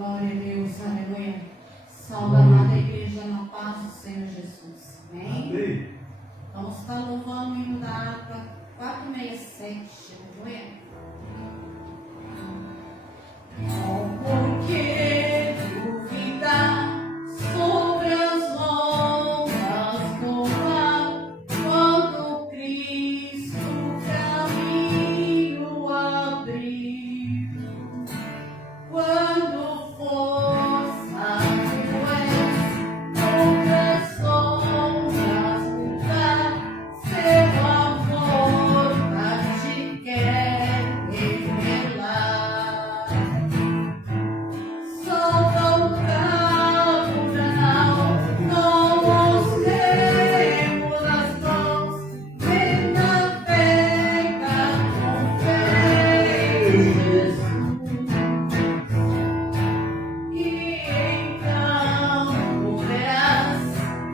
Glória a Deus, aleluia. Salve a amada igreja na paz do Senhor Jesus. Amém? Amém. Vamos estar louvando o hino da harpa 467. Aleluia. Não porque duvidar sobre as ondas do mar, quando Cristo caminho abriu, quando força tu és, outras ondas mudar, seu amor a te quer revelar. Solta o cabo com os remos nas mãos, vem na pega com fé em Jesus. E então poderás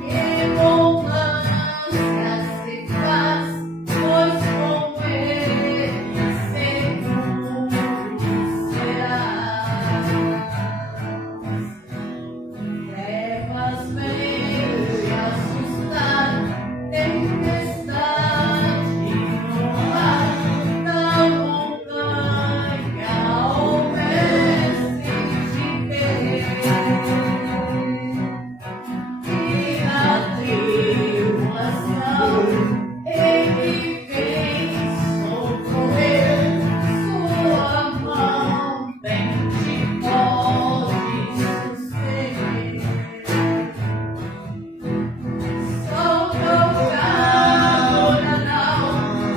que montanhas se faz, pois com ele seguro serás. Trevas vêm assustar, tempestade no ar, na montanha o mestre te vê. E na tribulação ele vem socorrer, sua mão bem te pode suster. Solta o cabo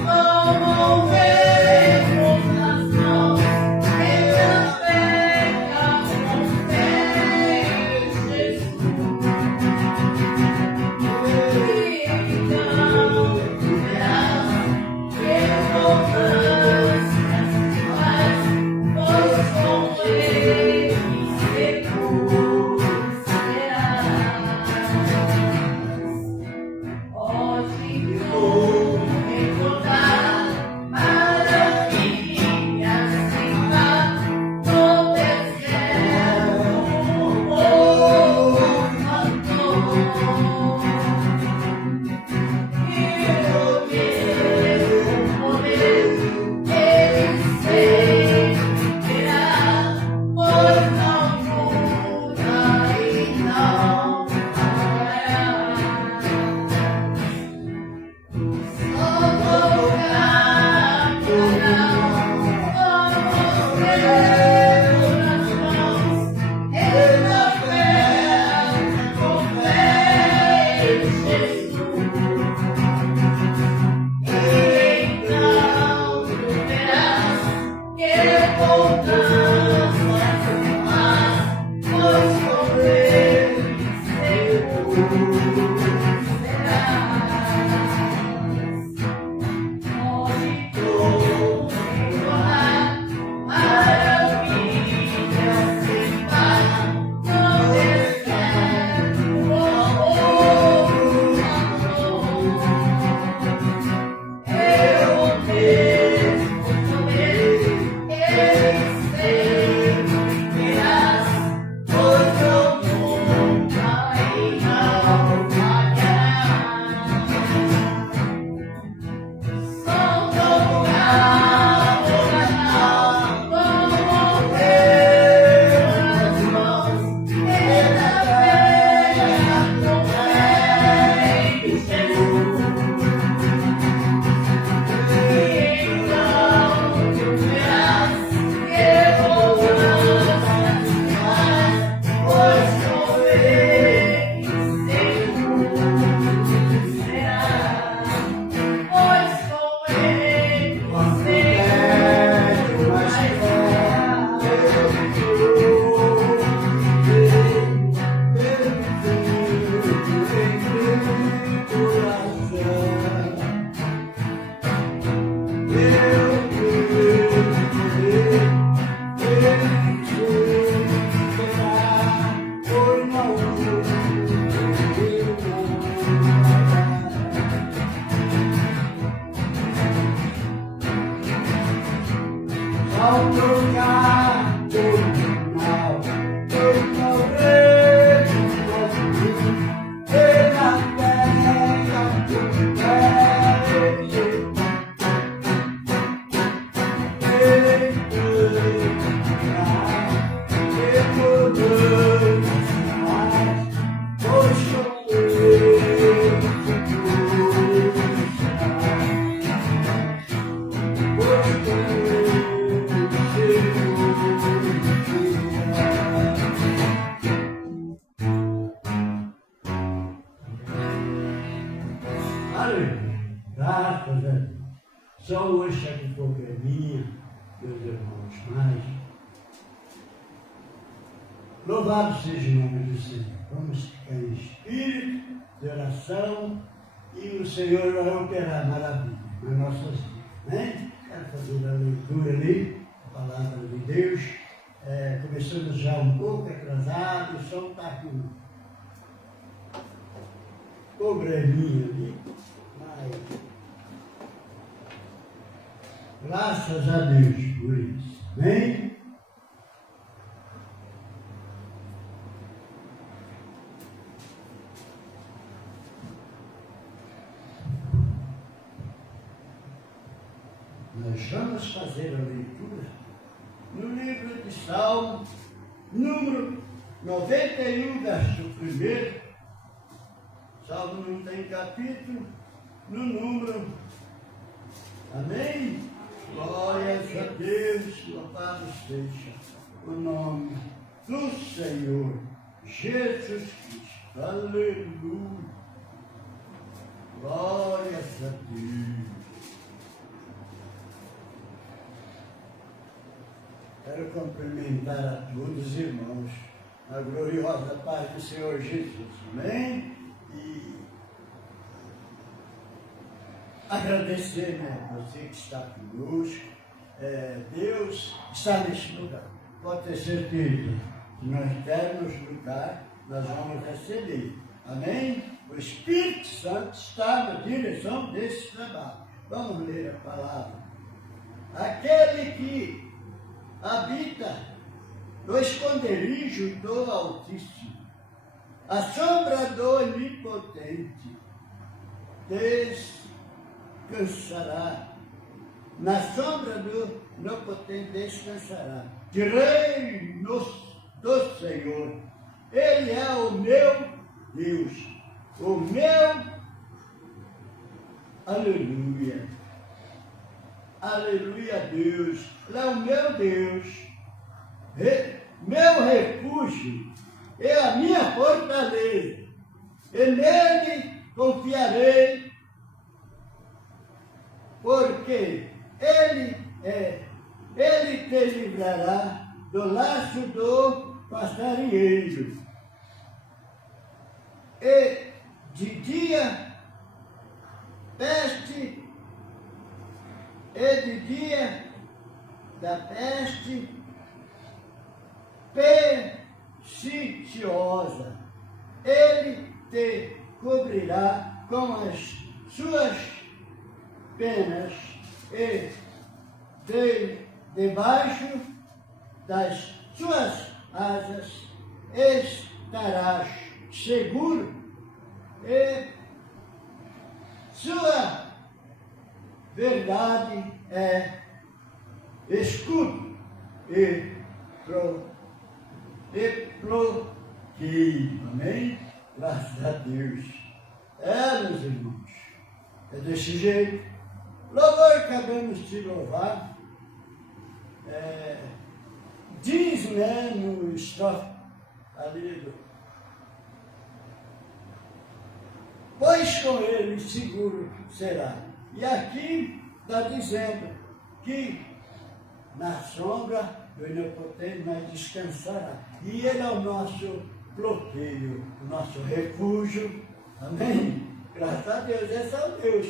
como o remo nas mãos, ela pega com fé em Jesus. E então verás que montanhas se faz, pois com ele seguro serás. Pode tu recordar maravilhas sem par no deserto, o povo cantou. E o mesmo poder ele sempre terá, pois não muda e não falhará. Solta o cabo como os remos nas mãos, ele navega com fé em Jesus. E então tu verás que montanhas se faz, pois com ele seguro serás. Pode tu recordar maravilhas sem par no deserto, o povo cantou. Eu mesmo poder, ele sempre terás, pois não muda e não falhará. Solta o cabo como o remo nas mãos, ela pega com fé em Jesus. E então tu verás que montanhas se faz, pois com ele seguro será. Pois com ele seguro Ao trocar o final Só hoje está com probleminha, meus irmãos, mas louvado seja o nome do Senhor. Vamos ficar em espírito de oração e o Senhor vai operar maravilha nas nossas vidas, né? Quero fazer a leitura ali, a palavra de Deus. Começamos já um pouco atrasado, o som está com probleminha ali, mas graças a Deus por isso, amém? Nós vamos fazer a leitura no livro de Salmo, número 91, verso 1. Salmo não tem capítulo, no número. Amém? Glórias a Deus, louvado seja o nome do Senhor Jesus Cristo. Aleluia. Glórias a Deus. Quero cumprimentar a todos, irmãos, a gloriosa paz do Senhor Jesus. Amém? E agradecer, né, a você que está conosco. Deus está neste lugar. Pode ter certeza, se nós dermos lugar, nós vamos receber. Amém? O Espírito Santo está na direção desse trabalho. Vamos ler a palavra. Aquele que habita no esconderijo do Altíssimo, a sombra do Onipotente, descansará. Na sombra do Onipotente descansará. Direi do Senhor, Ele é o meu Deus, o meu, aleluia. Aleluia a Deus, Ele é o meu Deus, meu refúgio, é a minha fortaleza, e nele confiarei, porque Ele te livrará do laço do passarinheiro, e de dia peste, e de dia da peste perniciosa. Ele te cobrirá com as suas penas e debaixo das suas asas estarás seguro, e sua verdade é escudo e bloqueio. Amém? Graças a Deus. Meus irmãos, é desse jeito. Louvor, acabamos de louvar. Diz, né, no estrofe ali, pois com ele seguro será. E aqui está dizendo que na sombra do Onipotente nós descansará. E Ele é o nosso bloqueio, o nosso refúgio. Amém? Graças a Deus, esse é o Deus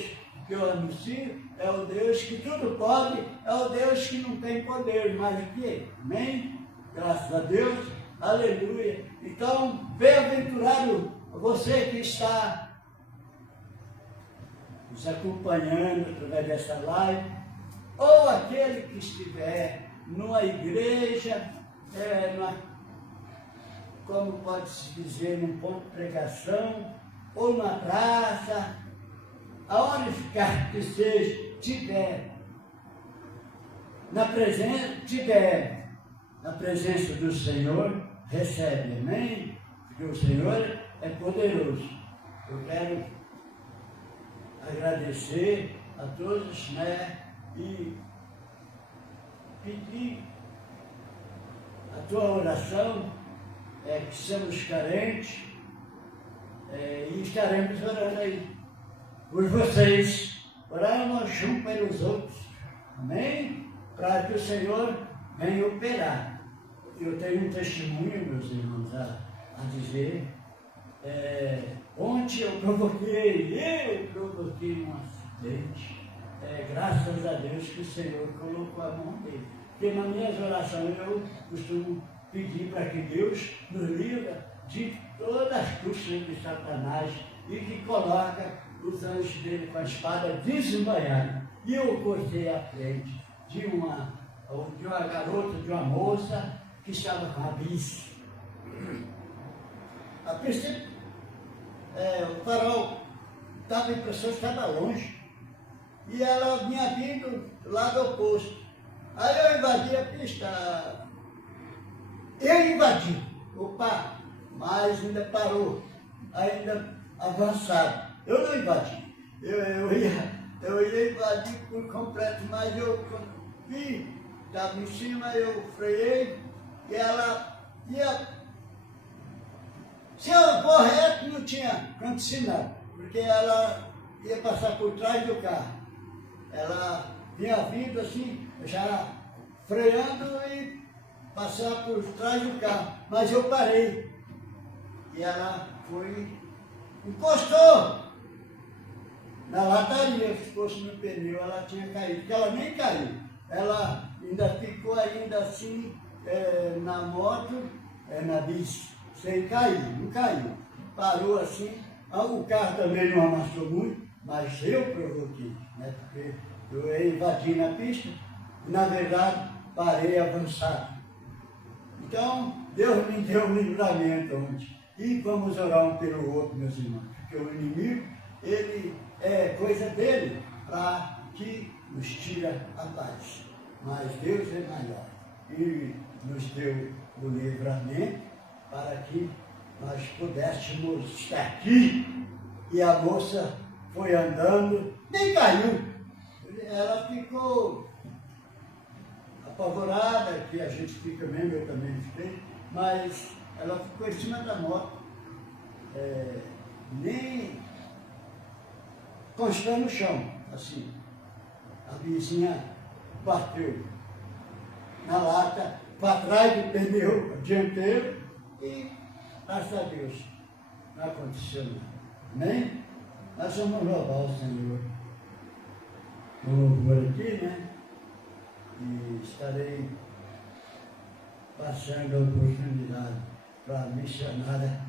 que eu anuncio, é o Deus que tudo pode, é o Deus que não tem poder mais do que Ele. Amém? Graças a Deus, aleluia. Então, bem-aventurado você que está nos acompanhando através dessa live, ou aquele que estiver numa igreja, como pode-se dizer, num ponto de pregação, ou na praça, aonde ficar que seja, tiver na presença do Senhor, recebe, amém? Porque o Senhor é poderoso. Eu quero agradecer a todos, né, e pedir a tua oração, que somos carentes, e estaremos orando aí por vocês, orar nós juntos pelos outros. Amém? Para que o Senhor venha operar. Eu tenho um testemunho, meus irmãos, a dizer. Ontem eu provoquei um acidente. Graças a Deus que o Senhor colocou a mão dele. Porque nas minhas orações eu costumo pedir para que Deus nos livre de todas as custas de Satanás e que coloca os anjos dele com a espada desembainhada. E eu cortei a frente de uma garota, de uma moça que estava com a bici. A princípio, o farol estava em pessoa, estava longe. E ela vinha vindo do lado oposto. Aí eu invadi a pista. Eu invadi. Opa, mas ainda parou. Ainda avançado. Eu não invadi. Eu ia invadir por completo, mas eu vi, estava em cima, eu freiei e ela ia. Se eu for reto, não tinha canto sinal, porque ela ia passar por trás do carro. Ela vinha vindo assim, já freando e passar por trás do carro. Mas eu parei. E ela foi, encostou na lataria, se fosse no pneu, ela tinha caído. Porque ela nem caiu. Ela ainda ficou ainda assim na moto, na bici, sem cair, não caiu. Parou assim, o carro também não amassou muito. Mas eu provoquei, né? Porque eu invadi na pista e, na verdade, parei avançado. Então, Deus me deu um livramento ontem. E vamos orar um pelo outro, meus irmãos. Porque o inimigo, ele é coisa dele para que nos tire a paz. Mas Deus é maior. E nos deu o livramento para que nós pudéssemos estar aqui. E a moça foi andando, nem caiu. Ela ficou apavorada, que a gente fica mesmo, eu também fiquei, mas ela ficou em cima da moto, nem encostou no chão, assim. A vizinha bateu na lata, para trás do pneu dianteiro e, graças a Deus, não aconteceu nada. Amém? Nós vamos louvar o Senhor. O louvor aqui, né? E estarei passando a oportunidade para a missionária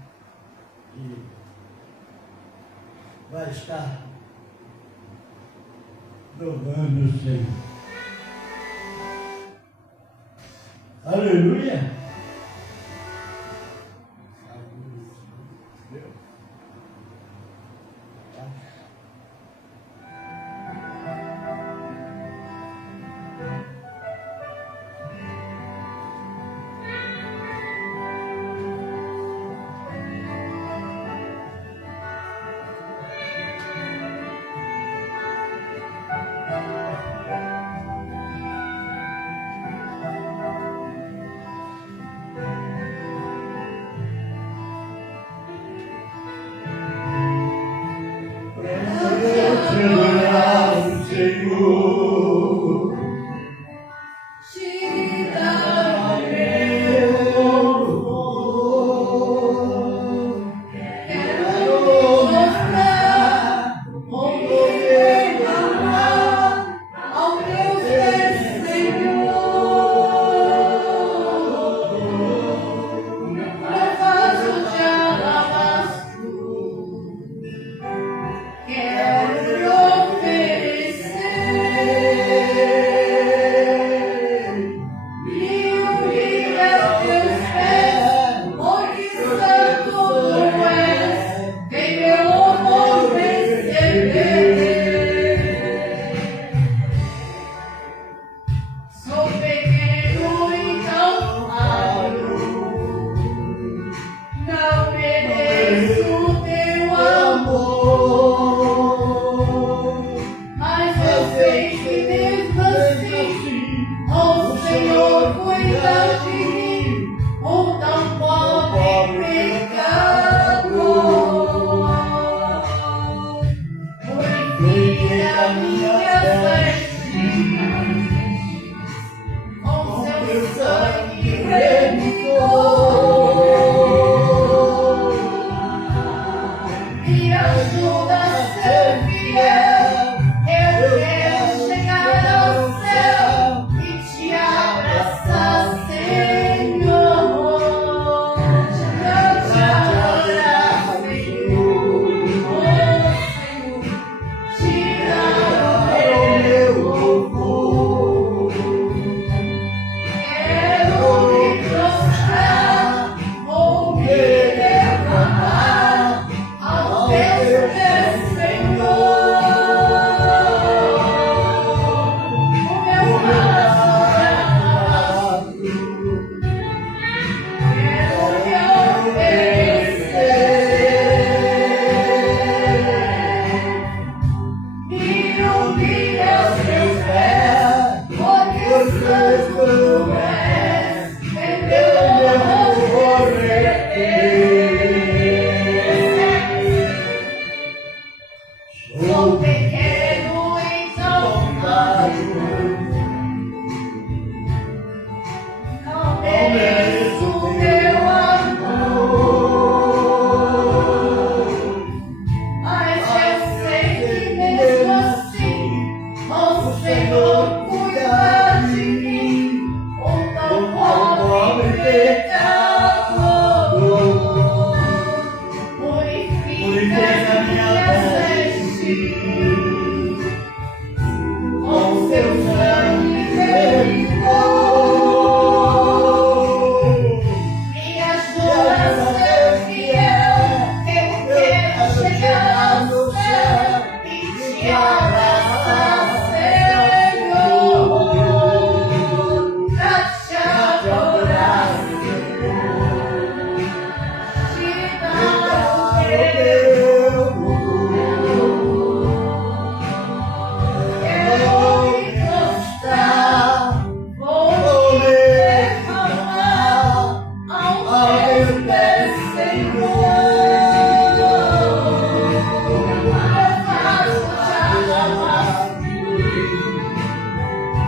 que vai estar louvando o Senhor. Aleluia! Minha pecado. Purifica minha veste com seu sangue perdoou. Me ajuda a ser fiel, eu quero chegar no céu e te abraçar, Senhor, pra te adorar, te dar o meu quero me prostrar, vou me derramar ao teu pé, Senhor.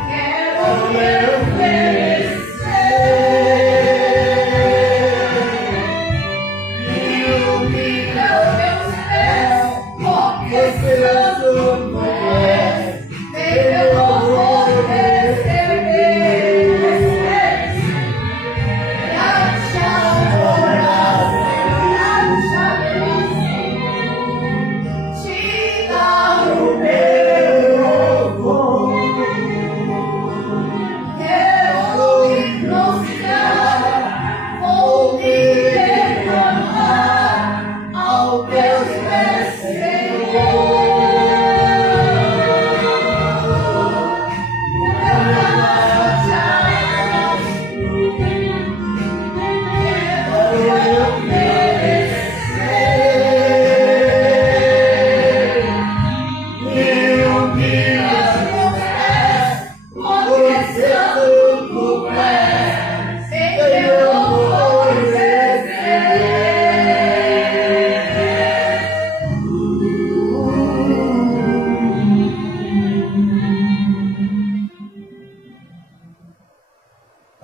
Quero me oferecer e humilhar meus pés, porque santo tu és, nem meu amor receber. A te adorar, te dar o meu louvor. Quero me prostrar, vou me derramar ao teus pés, Senhor.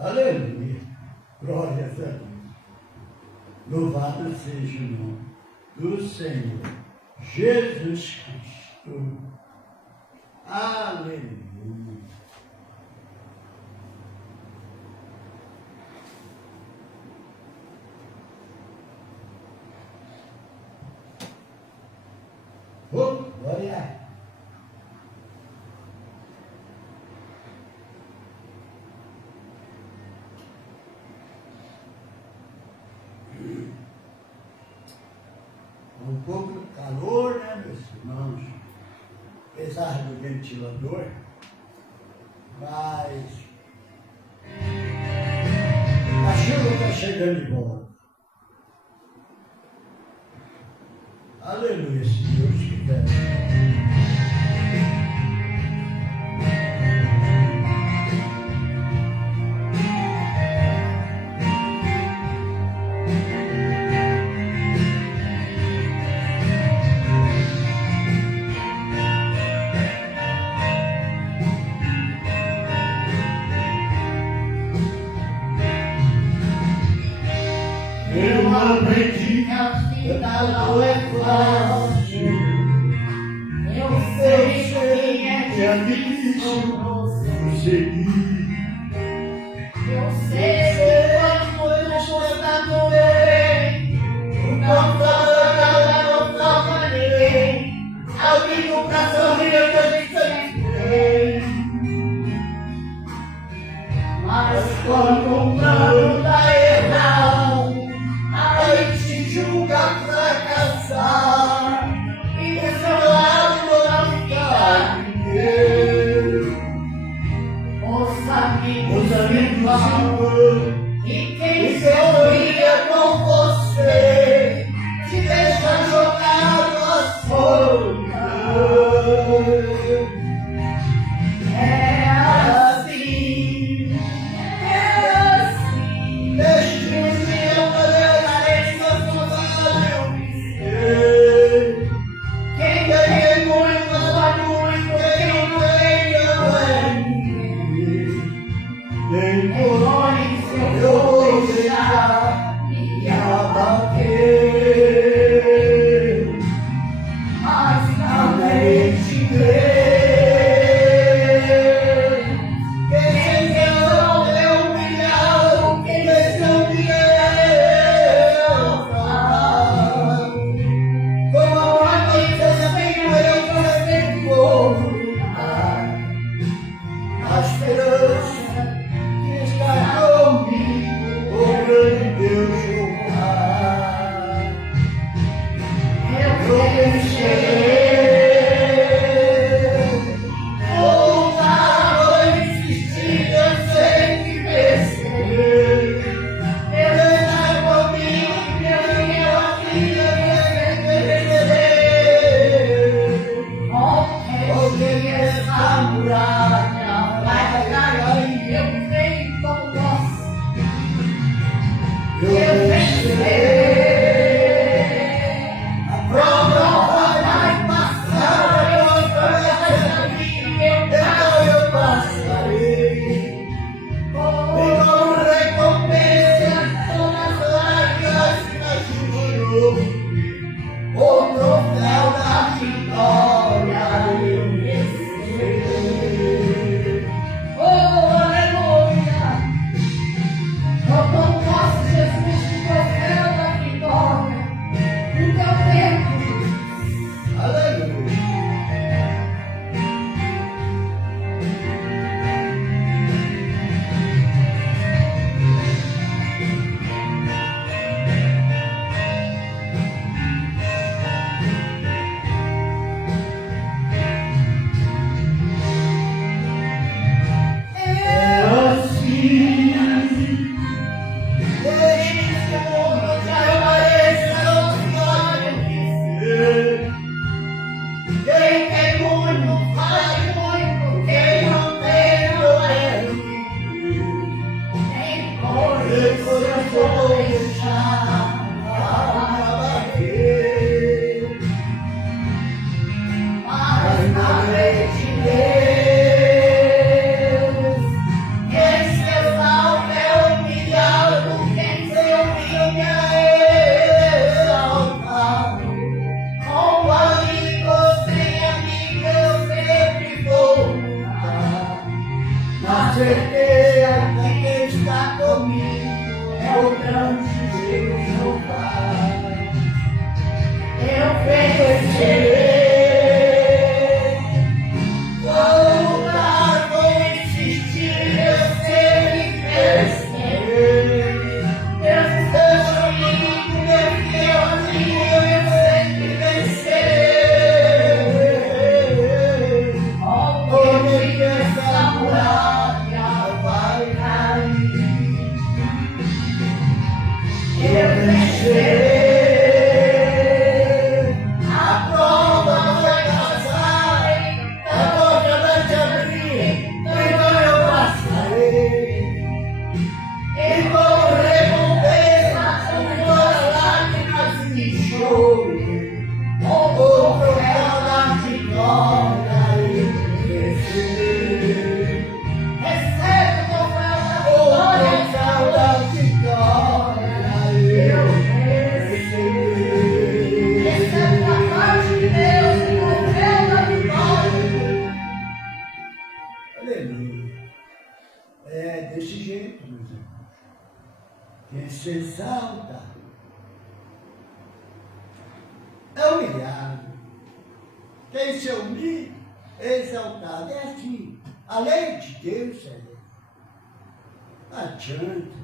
Aleluia. Glórias a Deus. Louvado seja o nome do Senhor Jesus Cristo. Aleluia. Oh, glória. Um pouco de calor, né, meus irmãos? Apesar do ventilador, mas a chuva está chegando de volta. Aleluia, se Deus quiser. Eu aprendi que a vida não é fácil. Eu sei que é que é difícil prosseguir. Eu sei que quando eu está doendo, o consolador não salva ninguém. Alguém pra sorrir eu sempre tem. Mas quando um plano dá errado, aí te julga fracassar. E do seu lado não fica ninguém. Os amigos vão, e quem sorria com você te deixa jogado às solidão. É assim. Destino se ama, Deus, careças do vale. Quem ganha muito, sabe muito, quem não ganha não é ninguém. Nem Por onde eu vou deixar me abater, mas na mente Deus, quem venceu é humilhado, quem venceu A prova vai passar, então eu passarei. E como recompensa, todas as lágrimas que chorou, o troféu da vitória eu receberei. Oh, aleluia! Eu posso, Jesus, o troféu da vitória, no teu tempo. Aleluia. É assim. Desde que o mundo já apareça aos olhos de ser. Quem tem muito faz muito, quem não tem não é ninguém. Nem por Depois eu vou deixar a alma bater. mas na lei de Deus, quem se exalta é humilhado, quem se humilha é exaltado. Com amigo ou sem amigo, eu sempre vou lutar. Na certeza que quem está comigo é o grande Deus, meu Pai. Eu vencerei. Vou lutar, vou insistir, eu sei vencerei. Deus está comigo, meu fiel amigo, eu sempre vencerei. Onde que essa muralha vai cair? Eu vencerei. A prova vai passar, A porta vai se abrir, então eu passarei. e como recompensa suas lágrimas e choro, o troféu da vitória eu Receberei. recebo o troféu O da troféu da vitória eu receberei. recebo da parte de Deus o troféu da vitória. Aleluia. É desse jeito, meus irmãos. Quem se exalta é humilhado. Quem se humilha é exaltado. É assim. A lei de Deus é. Não adianta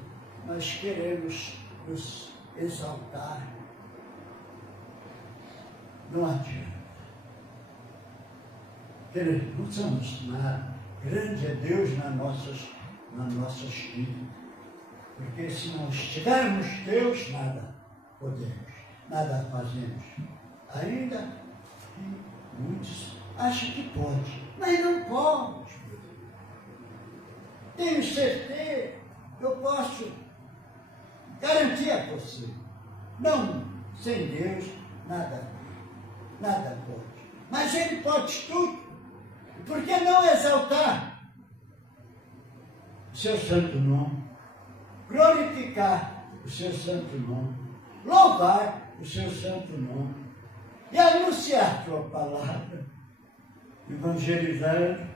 nós queremos nos exaltar. Não adianta. Queridos, não somos nada. Grande é Deus nas nossas vidas. Porque se não estivermos Deus, nada podemos, nada fazemos. Ainda que muitos acham que pode, mas não pode. Tenho certeza, eu posso garantir a você. Não, sem Deus, nada pode. Mas Ele pode tudo. Por que não exaltar o seu santo nome? Glorificar o seu santo nome, louvar o seu santo nome e anunciar a tua palavra, evangelizando,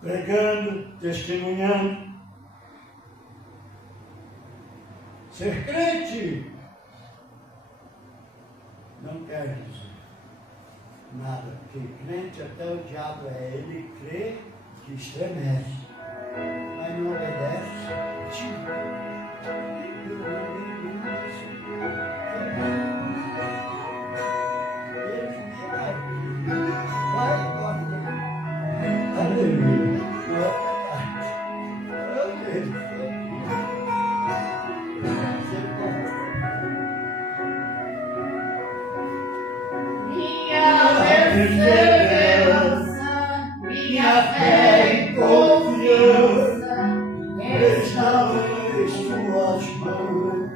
pregando, testemunhando. Ser crente não quer dizer nada, porque crente até o diabo é, ele crê que estremece, mas não obedece. Minha perseverança, minha fé e confiança Está em tuas mãos.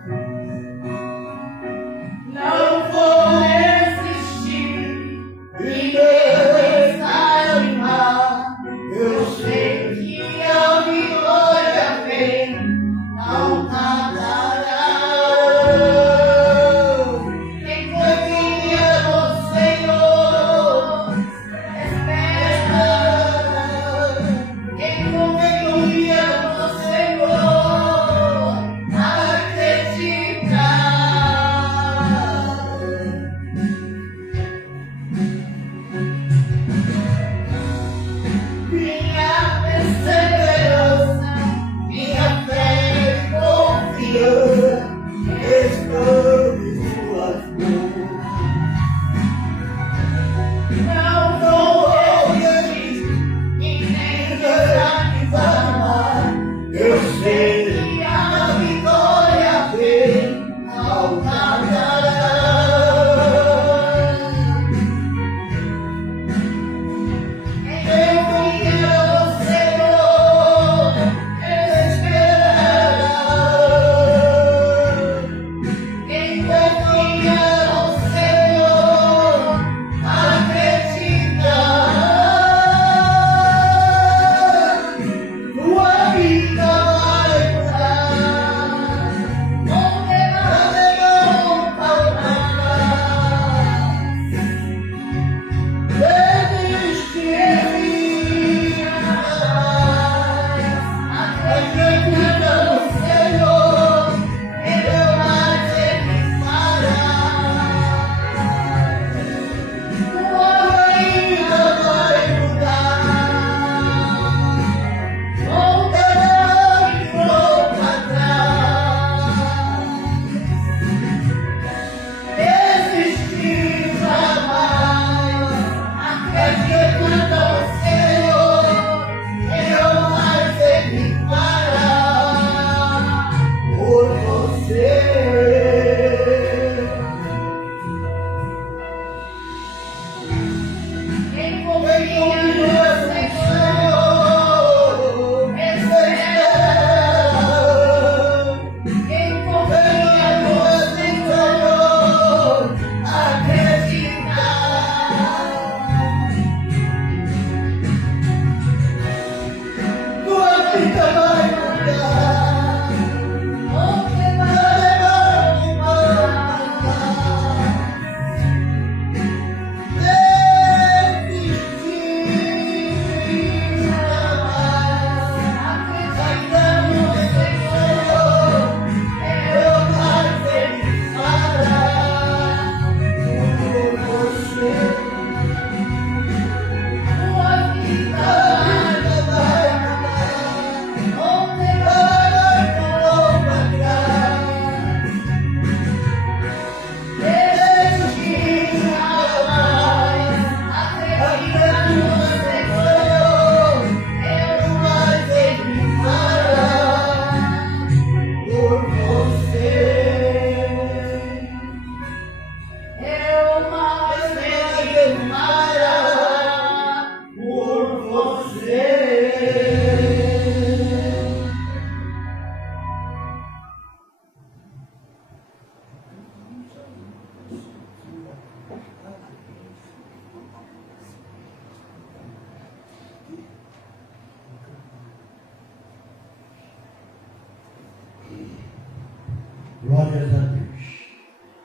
Glórias a Deus.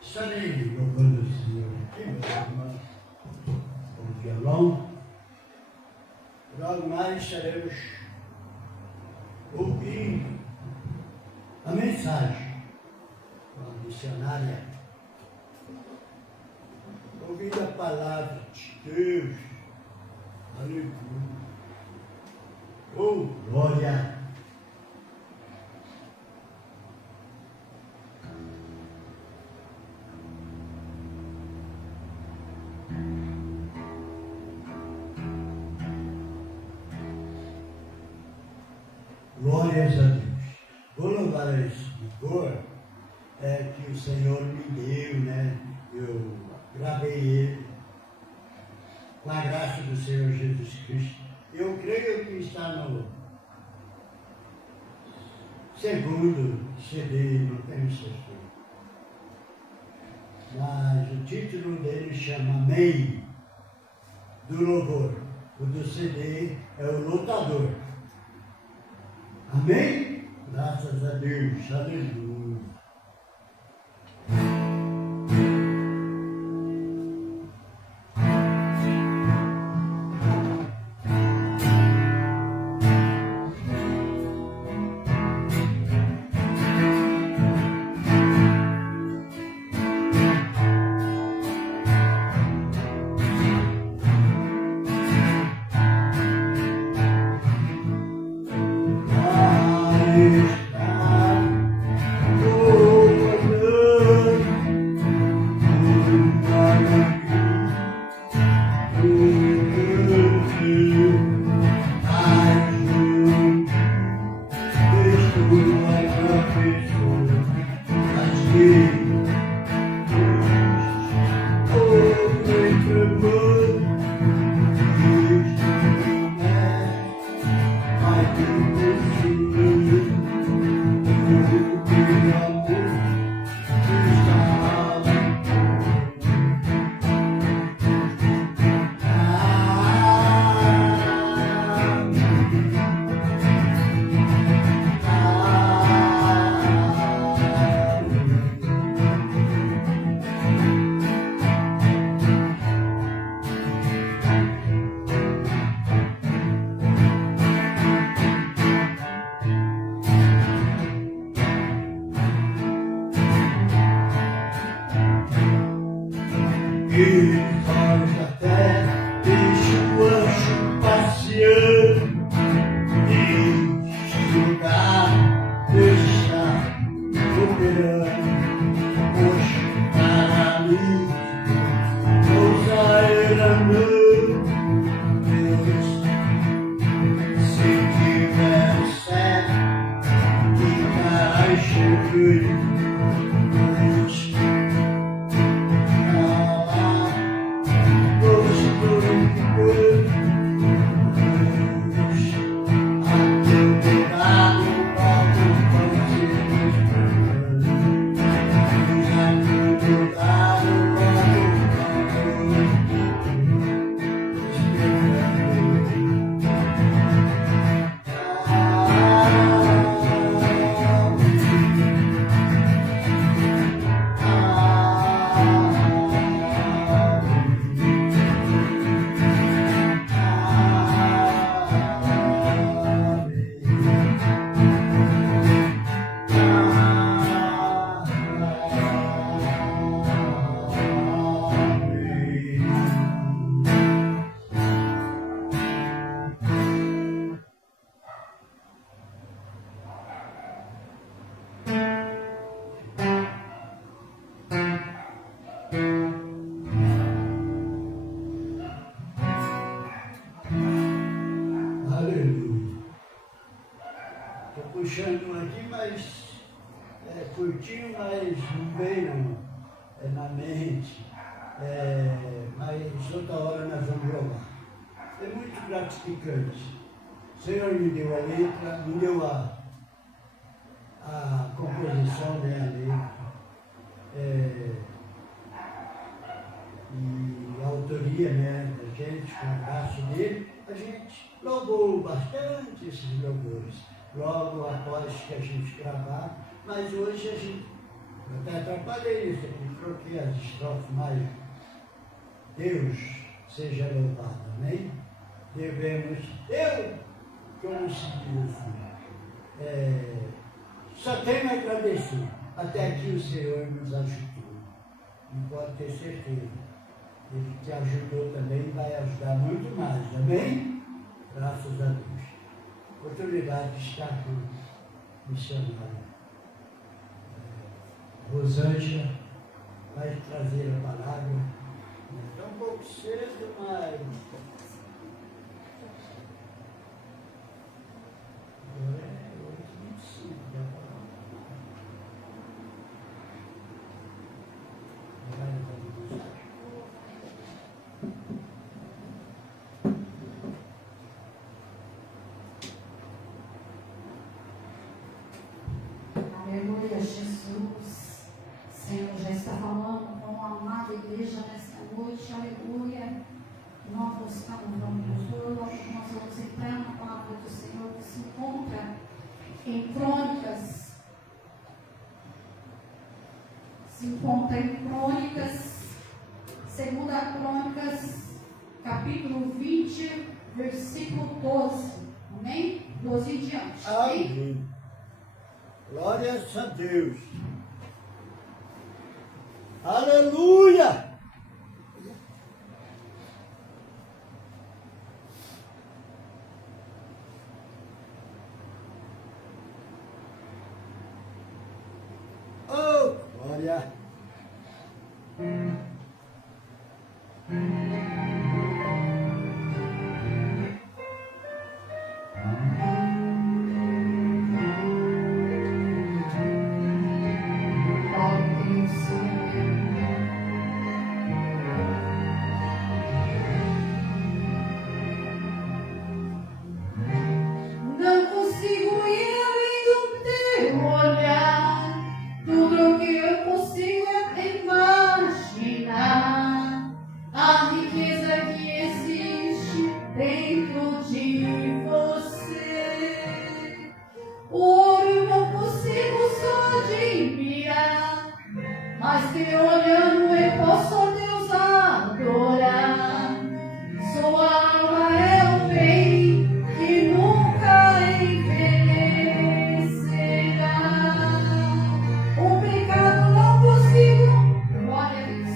Estarei louvando o Senhor aqui, meu irmão, com o violão. Logo mais estaremos ouvindo a mensagem com a missionária, ouvindo a palavra de Deus. Aleluia. Oh, glória. Glórias a Deus. Vou louvar esse vigor que o Senhor me deu, né? Eu gravei ele com a graça do Senhor Jesus Cristo. Eu creio que está no segundo CD, não tenho certeza. Mas o título dele chama Amém, do louvor. O do CD é o Lutador. Amém? Graças a Deus. Aleluia. Ele faz até, deixa o anjo passeando, deixa o lugar, deixa operando, poxa, para mim, ouça ele andando, Deus, se tiver certo, ficará chegando. Puxando aqui, mas curtinho, mas não veio na mente. Mas outra hora nós vamos jogar. É muito gratificante. O Senhor me deu a letra, me deu a composição, né, a letra. E a autoria, né, da gente, com o braço dele, a gente louvou bastante esses louvores. Logo após que a gente gravar, mas hoje a gente Eu até atrapalhei isso aqui, troquei as estrofes, mas Deus seja louvado, amém? Devemos, como se diz assim, só tenho a agradecer. Até aqui o Senhor nos ajudou. E pode ter certeza. Ele te ajudou também e vai ajudar muito mais, amém? Graças a Deus. Oportunidade de estar com o missionário Rosângela vai trazer a palavra. Está um pouco cedo, mas agora é 8h25, já Aleluia, Jesus. Senhor já está falando com a amada igreja nesta noite, aleluia. Nós estamos vamos entrar na palavra do Senhor que se encontra em Crônicas. Segunda Crônicas, capítulo 20, versículo 12. Amém? 12 em diante. amém. Glórias a Deus. Aleluia! Oh, glória! Não consigo eu do teu olhar, tudo que eu consigo é imaginar a riqueza que existe dentro de você. O ouro eu não consigo só admirar, mas te olhando eu posso Deus adorar. Sua alma é o bem que nunca envelhecerá. O pecado não consigo, glória a Deus.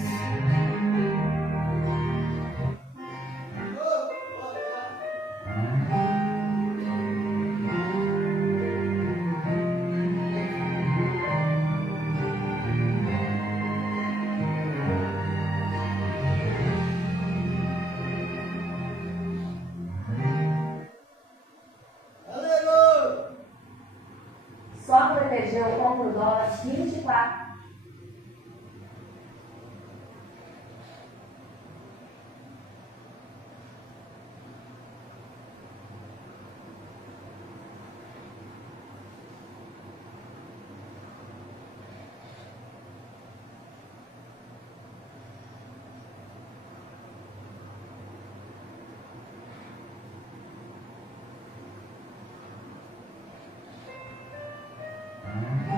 Aleluia! Só protegeu contra o dólar 24.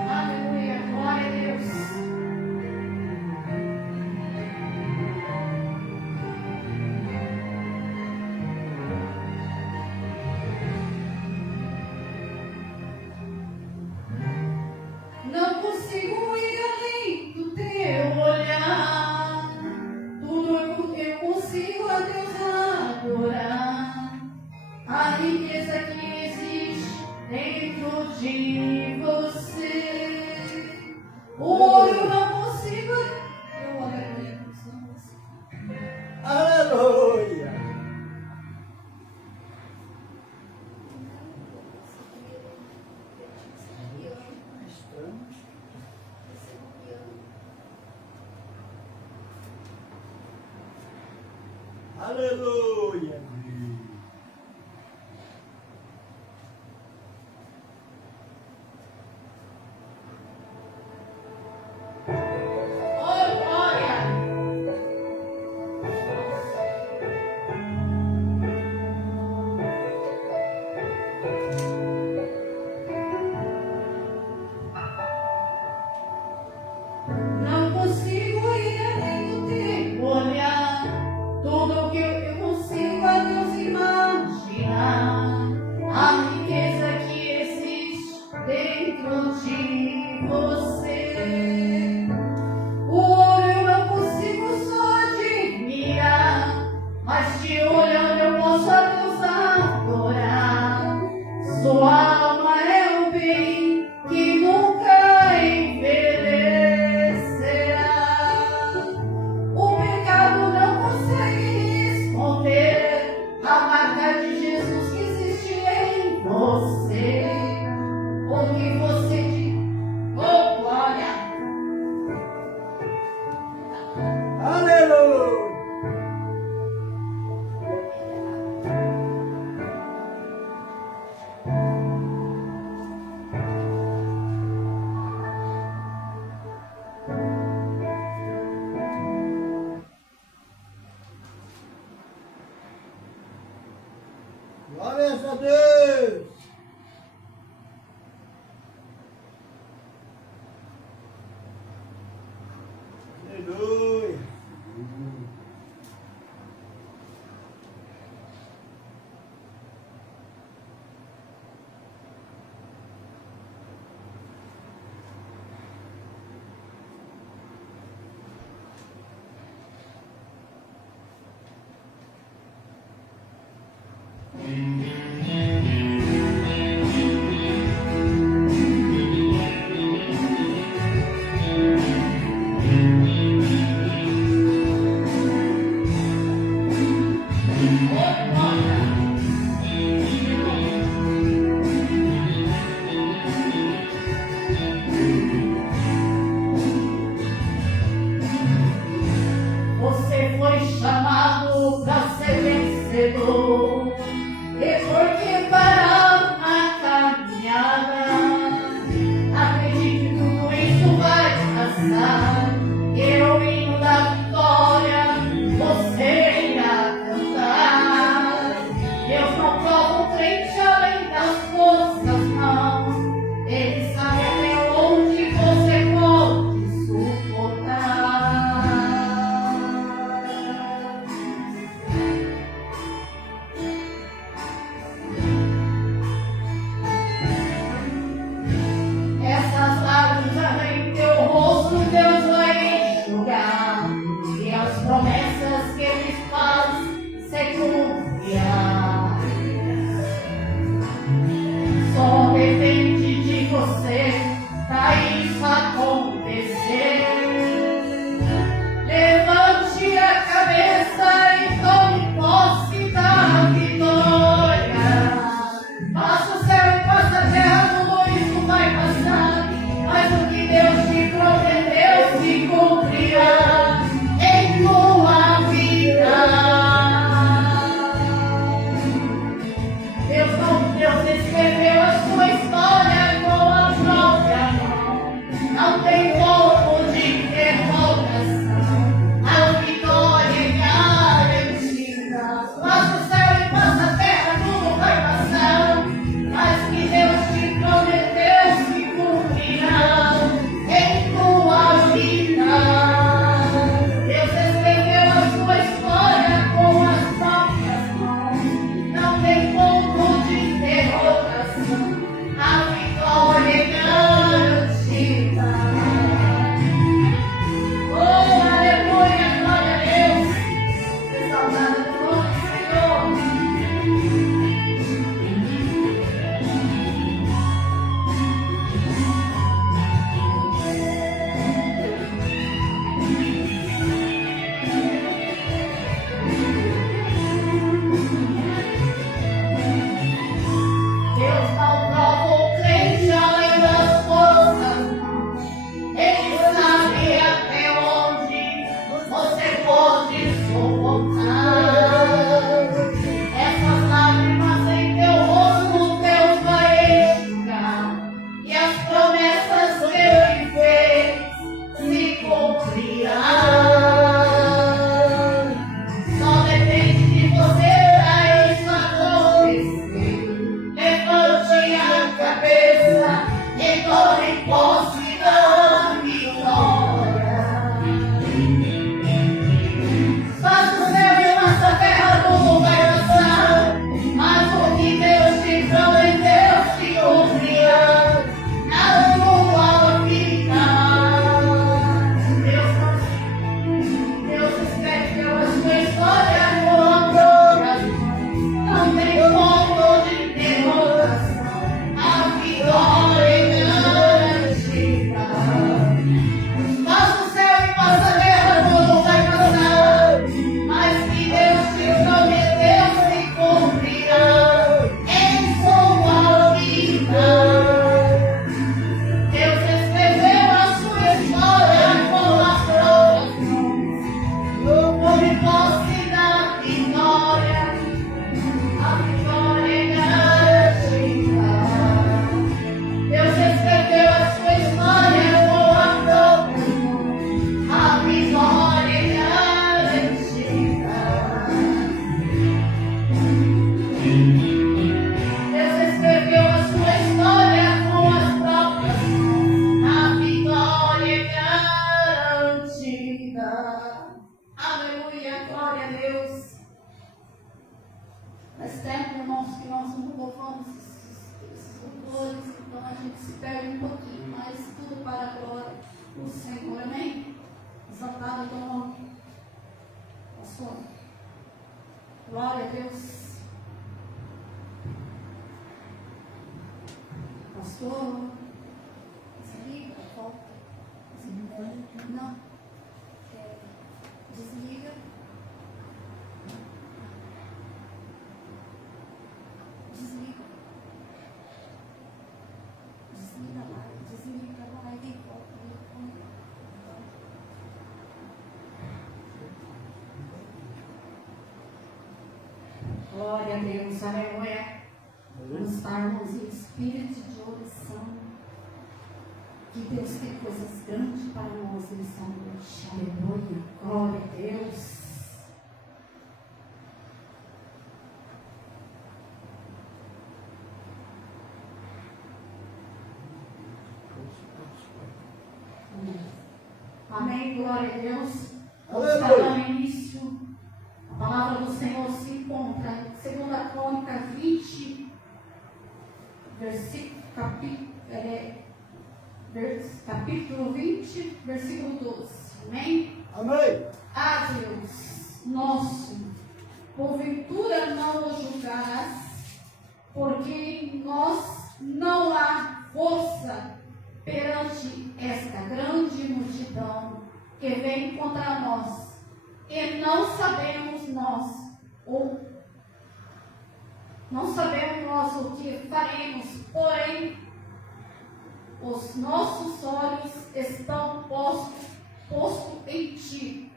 Aleluia, glória a Deus. Não consigo ir além do teu olhar. Tudo eu consigo a Deus adorar. A riqueza que existe dentro de você. O ouro eu não consigo. Eu aleluia. Aleluia! Aleluia! Oh, glória! Aleluia. Você foi chamado para ser vencedor e porque para a caminhada. Acredite que tudo isso vai passar. E o hino da vitória você irá cantar. Deus não prova o crente além das forças, não. Ele sabe até onde do Senhor, amém? Exaltado teu nome, pastor. Glória a Deus. Pastor, desliga, volta. Desliga. Não. Desliga. Desliga. Desliga a live. Desliga a live e volta. Glória a Deus. Aleluia. Vamos estar, irmãos, em espírito de oração. Que Deus tem coisas grandes para nós nessa noite. Aleluia. Glória a Deus. Amém. Glória a Deus. Vamos estar no início. A palavra do Senhor se encontra em 2 Crônica 20, capítulo 20, versículo 12. Amém? Amém. Ah, Deus nosso, porventura não o julgarás, porque em nós não há força perante esta grande multidão que vem contra nós, e não sabemos nós o que faremos, porém os nossos olhos estão postos em ti,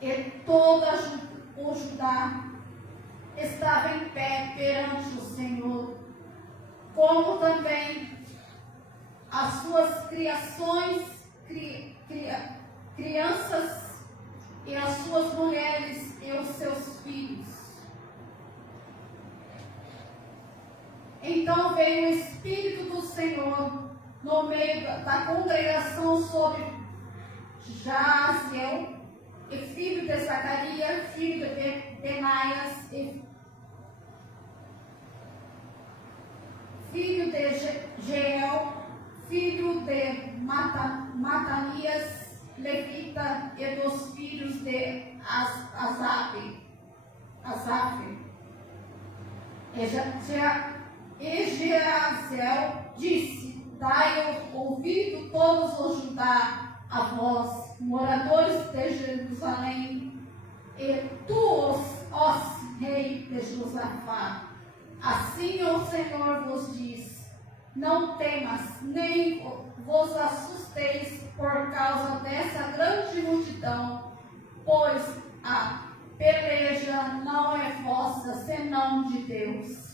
e toda o Judá estava em pé perante o Senhor, como também as suas crianças e as suas mulheres e os seus filhos. Então veio o Espírito do Senhor no meio da congregação sobre Jaziel, e filho de Zacarias, filho de Benaias, filho de Jeiel, filho de Matanias, levita, e dos filhos de Asaf. E Jeaziel disse: dai ouvido todos os Judá, a vós, moradores de Jerusalém, e tu, ó rei de Josafá. Assim o Senhor vos diz: não temas, nem vos assusteis por causa dessa grande multidão, pois a peleja não é vossa, senão de Deus.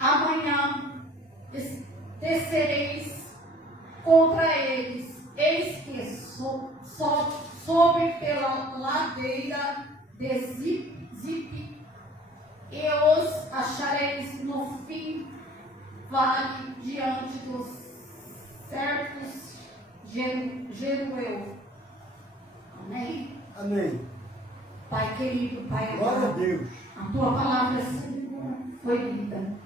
Amanhã descereis contra eles, eis que sobe pela ladeira de Zipe, e os achareis no fim vale diante dos certos Jeruel. Amém? Amém. Pai querido, Pai Glória a amado, Deus. a tua palavra, Senhor, foi lida.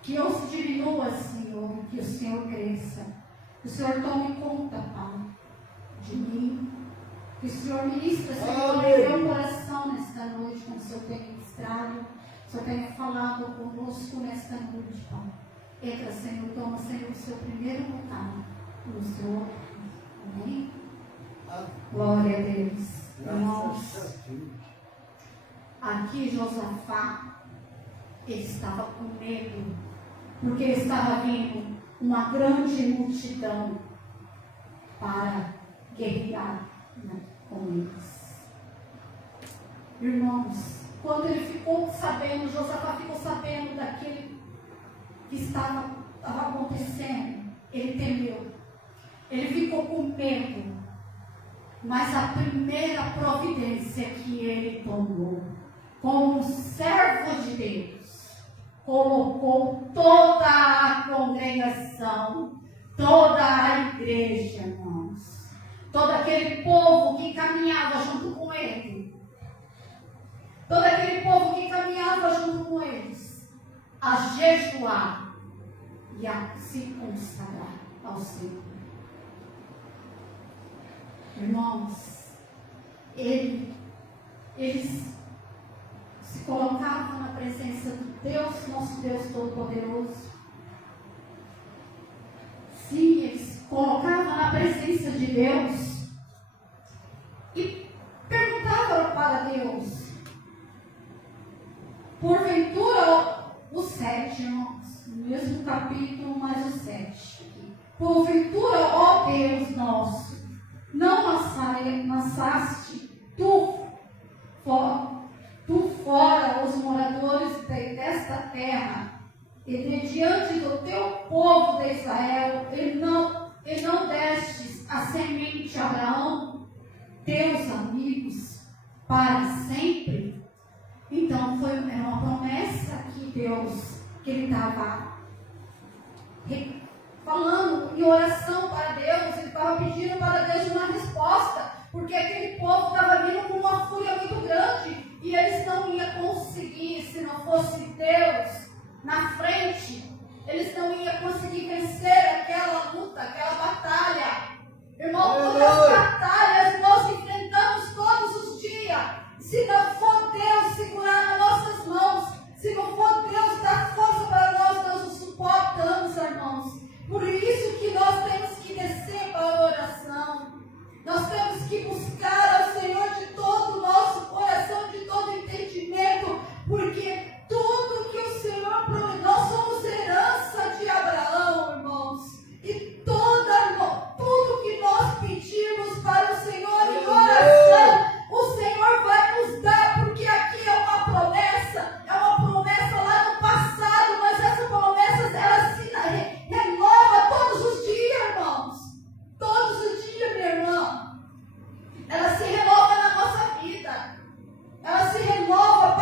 Que eu se diminua, Senhor, que o Senhor cresça. Que o Senhor tome conta, Pai, de mim. Que o Senhor ministra, Senhor, em meu coração nesta noite, como o Senhor tem ministrado. O Senhor tem falado conosco nesta noite, Pai. Entra, Senhor, toma, Senhor, o seu primeiro lugar no Senhor. Amém? Glória a Deus. Irmãos, aqui Josafá, ele estava com medo, porque estava vindo uma grande multidão para guerrear com eles. Irmãos, quando ele ficou sabendo, Josafá ficou sabendo daquilo que estava acontecendo, ele temeu, ele ficou com medo. Mas a primeira providência que ele tomou, como servo de Deus, colocou toda a congregação, toda a igreja, irmãos, todo aquele povo que caminhava junto com ele, todo aquele povo que caminhava junto com eles, a jejuar e a se consagrar ao Senhor. Irmãos, eles se colocavam na presença de Deus, nosso Deus Todo-Poderoso. Sim, eles se colocavam na presença de Deus e perguntavam para Deus, porventura, o 7, irmãos, no mesmo capítulo, mas o 7. Porventura, ó Deus nosso, não lançaste tu fora os moradores desta terra, e de diante do teu povo de Israel, e não destes a semente a Abraão, teus amigos, para sempre. Então era uma promessa que ele estava falando em oração para Deus, ele estava pedindo para Deus uma resposta, porque aquele povo estava vindo com uma fúria muito grande, e eles não iam conseguir, se não fosse Deus na frente, eles não iam conseguir vencer aquela luta, aquela batalha. Irmão, todas as batalhas nós enfrentamos todos os dias. Se não for Deus segurar nas nossas mãos, se não for Deus dar força para nós nos suportamos, irmãos. Por isso que nós temos que descer para a oração. Nós temos que buscar ao Senhor de todo o nosso coração, de todo entendimento, porque tudo que o Senhor prometeu, nós somos herança de Abraão, irmãos. E tudo que nós pedimos para o Senhor em oração, o Senhor vai nos dar, porque aqui é uma promessa lá no passado, mas essa promessa ela se renova todos os dias, irmãos. Todos os dias, minha irmã. Ela se renova na nossa vida. Ela se renova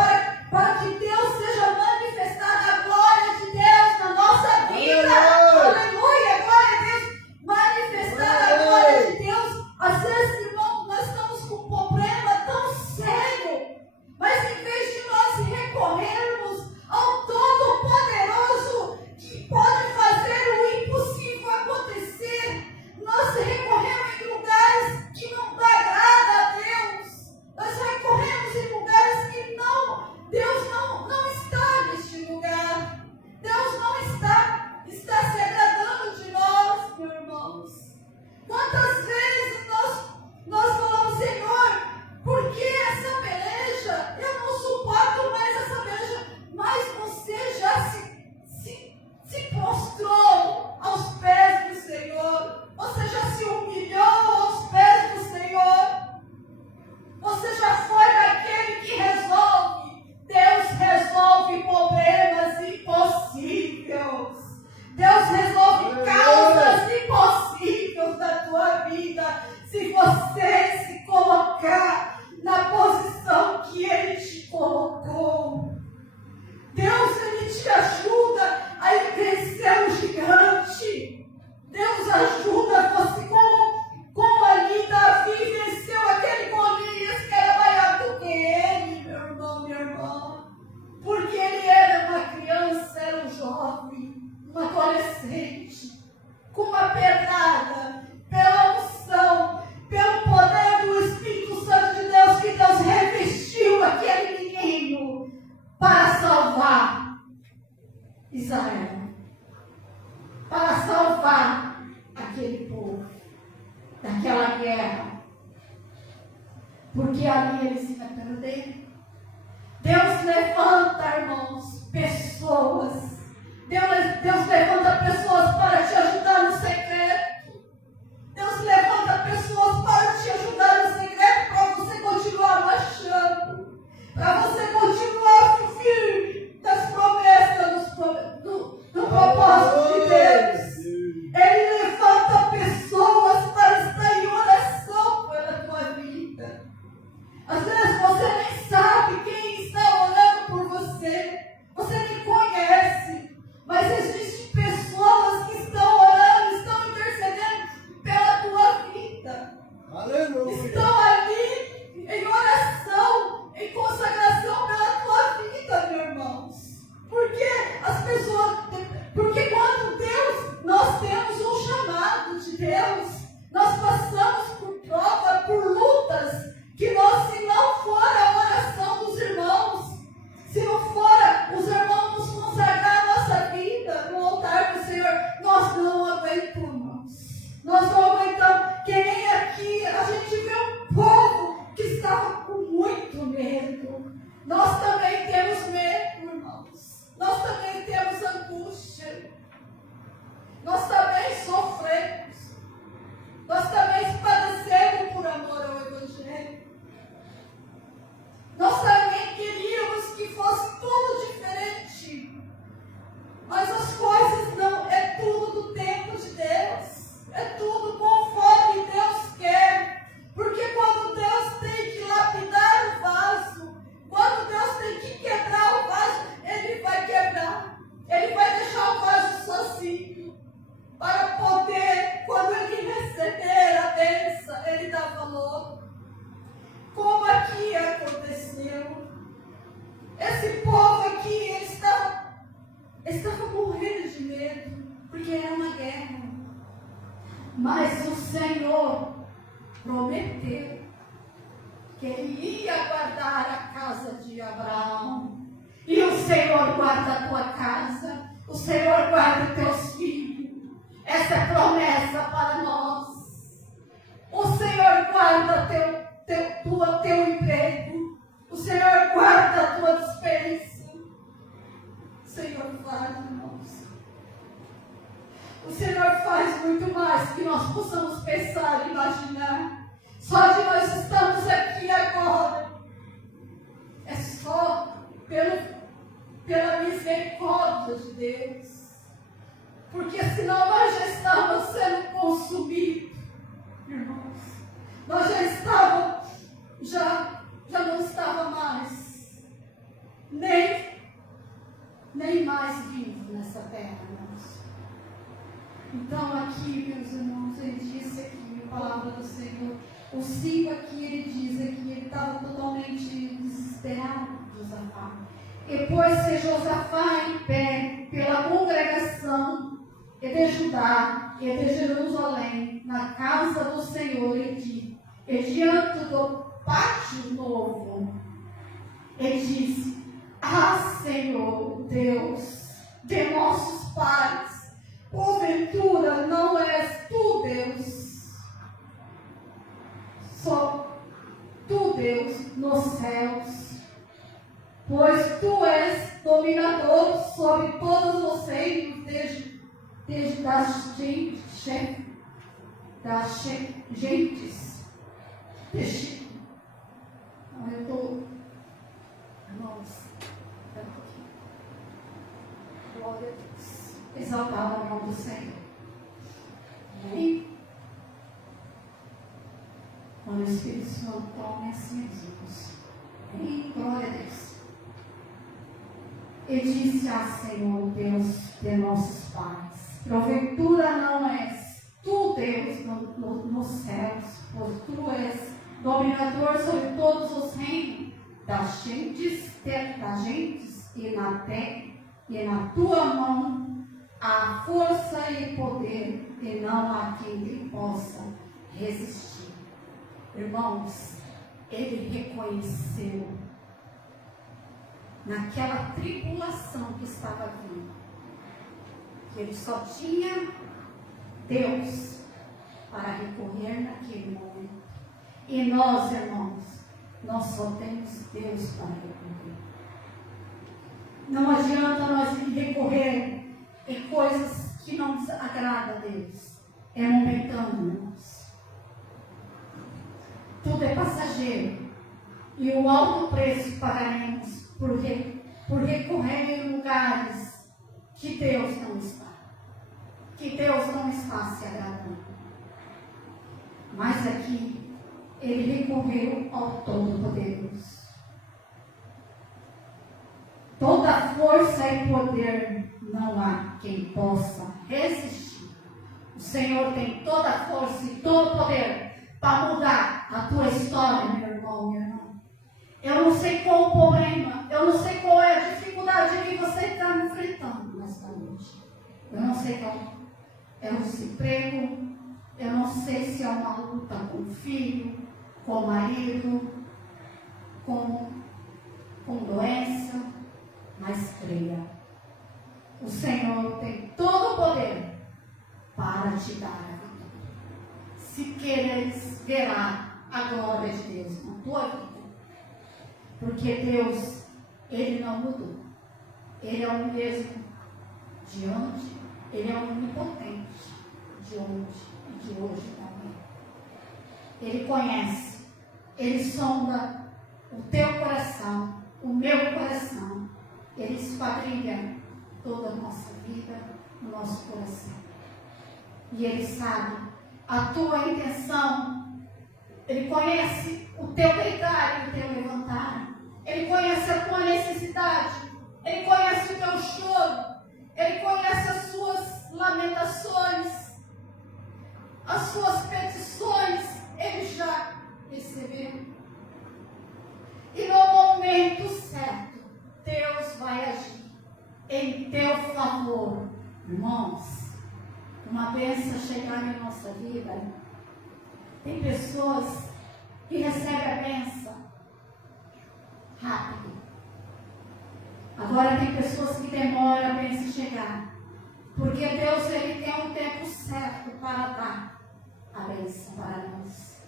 para que Deus seja manifestada, a glória de Deus na nossa vida. Aleluia, glória a Deus. Manifestada a glória de Deus. Às vezes, irmão, nós estamos com um problema tão sério, mas em vez de nós recorrermos ao Todo-Poderoso, que pode fazer o impossível acontecer, nós recorremos em lugares que não dá agrada a Deus. Nós recorremos em lugares que Deus não está neste lugar. Deus não está se agradando de nós, meus irmãos. Quantas vezes nós falamos, Senhor, por que essa peleja? Eu não suporto mais essa peleja. Mas você já se prostrou aos pés do Senhor. Você já se humilhou aos pés do Senhor. Você já foi daquele que resolve. Deus resolve problemas impossíveis. Deus resolve causas impossíveis da tua vida. Se você se colocar na posição que Ele te colocou. Deus, Ele te ajuda a vencer o gigante. Deus ajuda você, como ali Davi venceu aquele Golias que era maior do que ele, meu irmão, minha irmã. Porque ele era uma criança, era um jovem, um adolescente, com uma pedrada, pela unção, pelo poder do Espírito Santo de Deus, que Deus revestiu aquele menino para salvar Israel, para salvar aquele povo daquela guerra, porque ali eles iam perder. Deus levanta, irmãos, pessoas. Deus levanta pessoas para te ajudar no secreto. Deus levanta pessoas para te ajudar no secreto, para você continuar marchando, para você continuar firme nas promessas, no propósito de Deus. Ele levanta pessoas para estar em oração pela tua vida. Às vezes você nem sabe quem está orando por você. Você nem conhece. Mas existem pessoas que estão orando Senhor prometeu que Ele ia guardar a casa de Abraão. E o Senhor guarda a tua casa, o Senhor guarda teus filhos. Essa é promessa para nós. O Senhor guarda teu emprego, o Senhor guarda a tua dispensa. O Senhor faz, irmãos. O Senhor faz muito mais que nós possamos pensar e imaginar. Só de nós estamos aqui agora é só pela misericórdia de Deus. Porque senão nós já estávamos sendo consumidos, irmãos. Nós já estávamos, já não estava mais, nem mais vivos nessa terra, irmãos. Então aqui, meus irmãos, ele disse aqui, a palavra do Senhor, o 5 aqui, ele diz aqui, ele estava totalmente desesperado, Josafá. E pôs-se Josafá em pé pela congregação e de Judá e de Jerusalém, na casa do Senhor, e diante do pátio novo, e disse: Ah, Senhor, Deus de nossos pais, porventura não és tu, Deus, só tu, Deus, nos céus, pois tu és dominador sobre todos os reinos, desde das gentes. Eu estou. Nossa, glória a Deus. Exaltado o nome do Senhor. Amém. Quando o Espírito Santo toma assim, Jesus. Amém. Glória a Deus. E disse: Ah, Senhor, Deus de nossos pais, porventura não és tu, Deus, nos céus, pois tu és dominador sobre todos os reinos das gentes e na terra, e na tua mão há força e poder, e não há quem lhe possa resistir. Irmãos, ele reconheceu naquela tribulação que estava vindo, que ele só tinha Deus para recorrer naquele momento. E nós, irmãos, nós só temos Deus para recorrer. Não adianta nós recorrer em coisas que não nos agradam a Deus. É momentâneo, irmãos. Tudo é passageiro. E o alto preço pagaremos por recorrer em lugares que Deus não está. Que Deus não está se agradando. Mas aqui, ele recorreu ao Todo-Poderoso. Toda força e poder não há quem possa resistir. O Senhor tem toda a força e todo o poder para mudar a tua história, meu irmão, minha irmã. Eu não sei qual o problema, eu não sei qual é a dificuldade que você está enfrentando nesta noite. Eu não sei qual é o desemprego, eu não sei se é uma luta com o filho, com o marido, com doença, mas creia. O Senhor tem todo o poder para te dar a vitória. Se queres, verá a glória de Deus na tua vida. Porque Deus, Ele não mudou. Ele é o mesmo de ontem, Ele é onipotente de ontem e de hoje também. Ele conhece, Ele sonda o teu coração, o meu coração. Ele esquadrilha toda a nossa vida, o nosso coração. E Ele sabe a tua intenção. Ele conhece o teu deitar e o teu levantar. Ele conhece a tua necessidade. Ele conhece o teu choro. Ele conhece as suas lamentações, as suas petições. Ele já recebeu. E no momento certo, Deus vai agir em teu favor. Irmãos, uma bênção chegar em nossa vida, Tem pessoas que recebem a bênção rápido. Agora tem pessoas que demoram a bênção chegar. Porque Deus, Ele tem um tempo certo para dar a bênção para nós.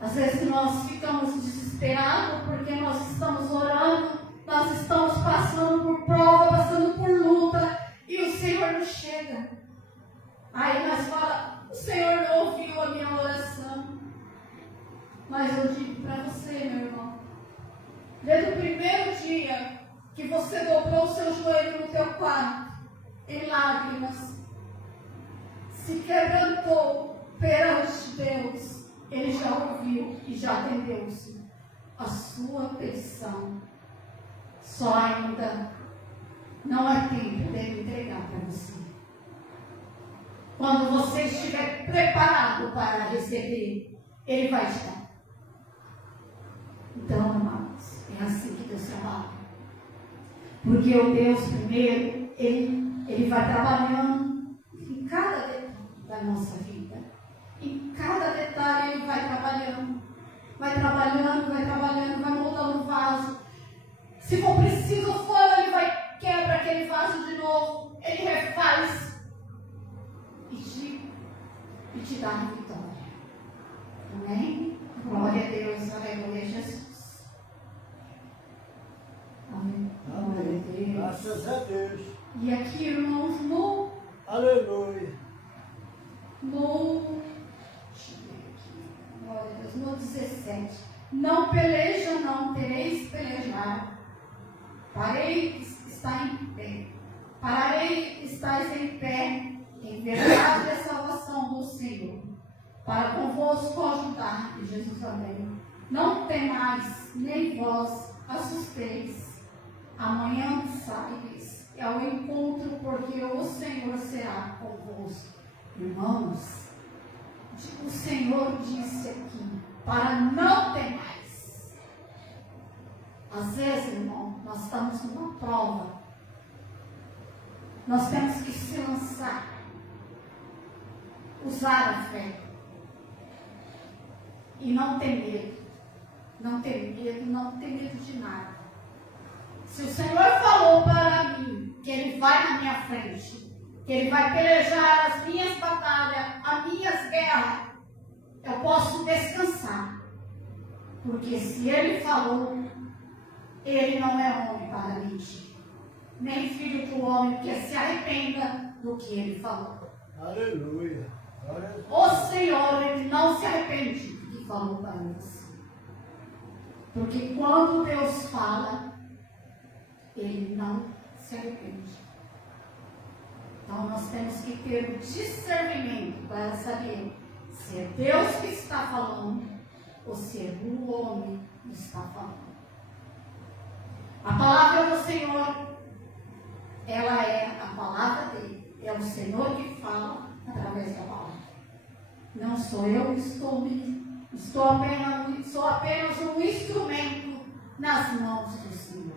Às vezes nós ficamos desesperados porque nós estamos orando, nós estamos passando por prova, passando por luta, e o Senhor não chega. Aí nós falamos, o Senhor não ouviu a minha oração. Mas eu digo para você, meu irmão, desde o primeiro dia que você dobrou o seu joelho no teu quarto, em lágrimas, se quebrantou perante Deus, Ele já ouviu e já atendeu-se a sua petição. Só ainda não é tempo dele entregar para você. Quando você estiver preparado para receber, Ele vai te dar. Então, amados, é assim que Deus trabalha. Porque o Deus primeiro, Ele vai trabalhando em cada detalhe da nossa vida. Em cada detalhe Ele vai trabalhando. Vai trabalhando, vai moldando o vaso. Se for preciso fora, Ele vai quebra aquele vaso de novo. Ele refaz e te dá a vitória. Amém? Glória a Deus, aleluia, Jesus. Amém. Glória a Deus. Graças a Deus. E aqui, irmãos, no Aleluia. glória a Deus, no 17. Não peleja, não tereis pelejar. Parei, está em pé. Pararei, estáis em pé. Em verdade é salvação do Senhor. Para convosco ajudar, e Jesus também. Não temais, nem vós assusteis. Amanhã saíreis ao encontro, porque o Senhor será convosco. Irmãos, o Senhor disse aqui, para não temais. Às vezes, irmão, nós estamos numa prova. Nós temos que se lançar. Usar a fé. E não ter medo. Não ter medo, não ter medo de nada. Se o Senhor falou para mim que Ele vai na minha frente, que Ele vai pelejar as minhas batalhas, as minhas guerras, eu posso descansar. Porque se Ele falou, Ele não é homem para mentir. Nem filho do homem que se arrependa do que Ele falou. Aleluia. O Senhor, Ele não se arrepende do que falou para você. Porque quando Deus fala, Ele não se arrepende. Então nós temos que ter o discernimento para saber se é Deus que está falando ou se é o homem que está falando. A palavra do Senhor, ela é a palavra dele. É o Senhor que fala através da palavra. Não sou eu que sou apenas um instrumento nas mãos do Senhor.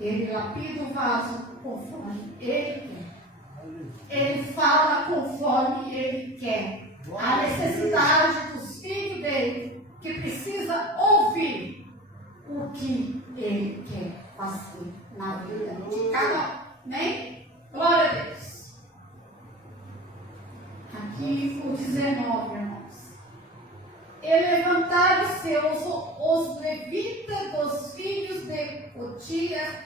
Ele lapida o vaso conforme Ele quer. Ele fala conforme Ele quer. A necessidade dos filhos dele, que precisa ouvir o que Ele quer fazer na vida de cada um. Amém? Glória a Deus. Aqui o 19, irmãos. E levantaram-se os levitas dos filhos de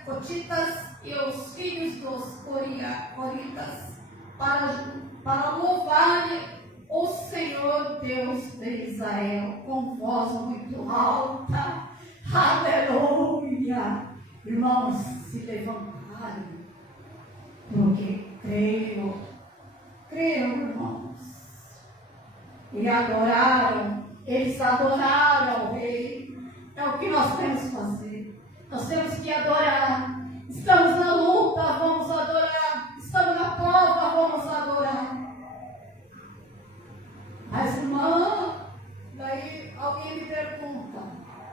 Cotitas e os filhos dos Coritas para louvarem o Senhor Deus de Israel com voz muito alta. Aleluia! Irmãos, se levantarem, porque creram, irmãos, e adoraram. Eles adoraram o Rei. É o que nós temos que fazer. Nós temos que adorar. Estamos na luta, vamos adorar. Estamos na prova, vamos adorar. Mas, irmã, daí alguém me pergunta: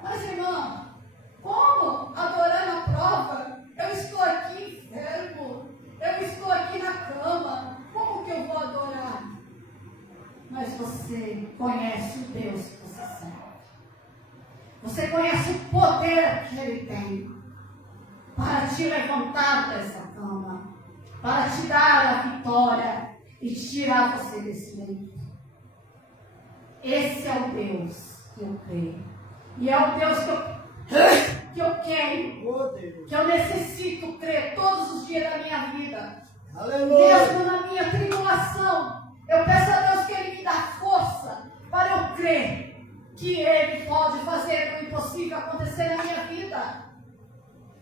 mas, irmã, como adorar na prova? Eu estou aqui enfermo. Eu estou aqui na cama. Como que eu vou adorar? Mas você você conhece o Deus que você serve. Você conhece o poder que Ele tem para te levantar dessa cama, para te dar a vitória e tirar você desse leito. Esse é o Deus que eu creio. E é o Deus que eu quero, Oh, Deus. que eu necessito crer todos os dias da minha vida. Aleluia. Mesmo na minha tribulação, eu peço a Deus que Ele me dá força para eu crer que Ele pode fazer o impossível acontecer na minha vida.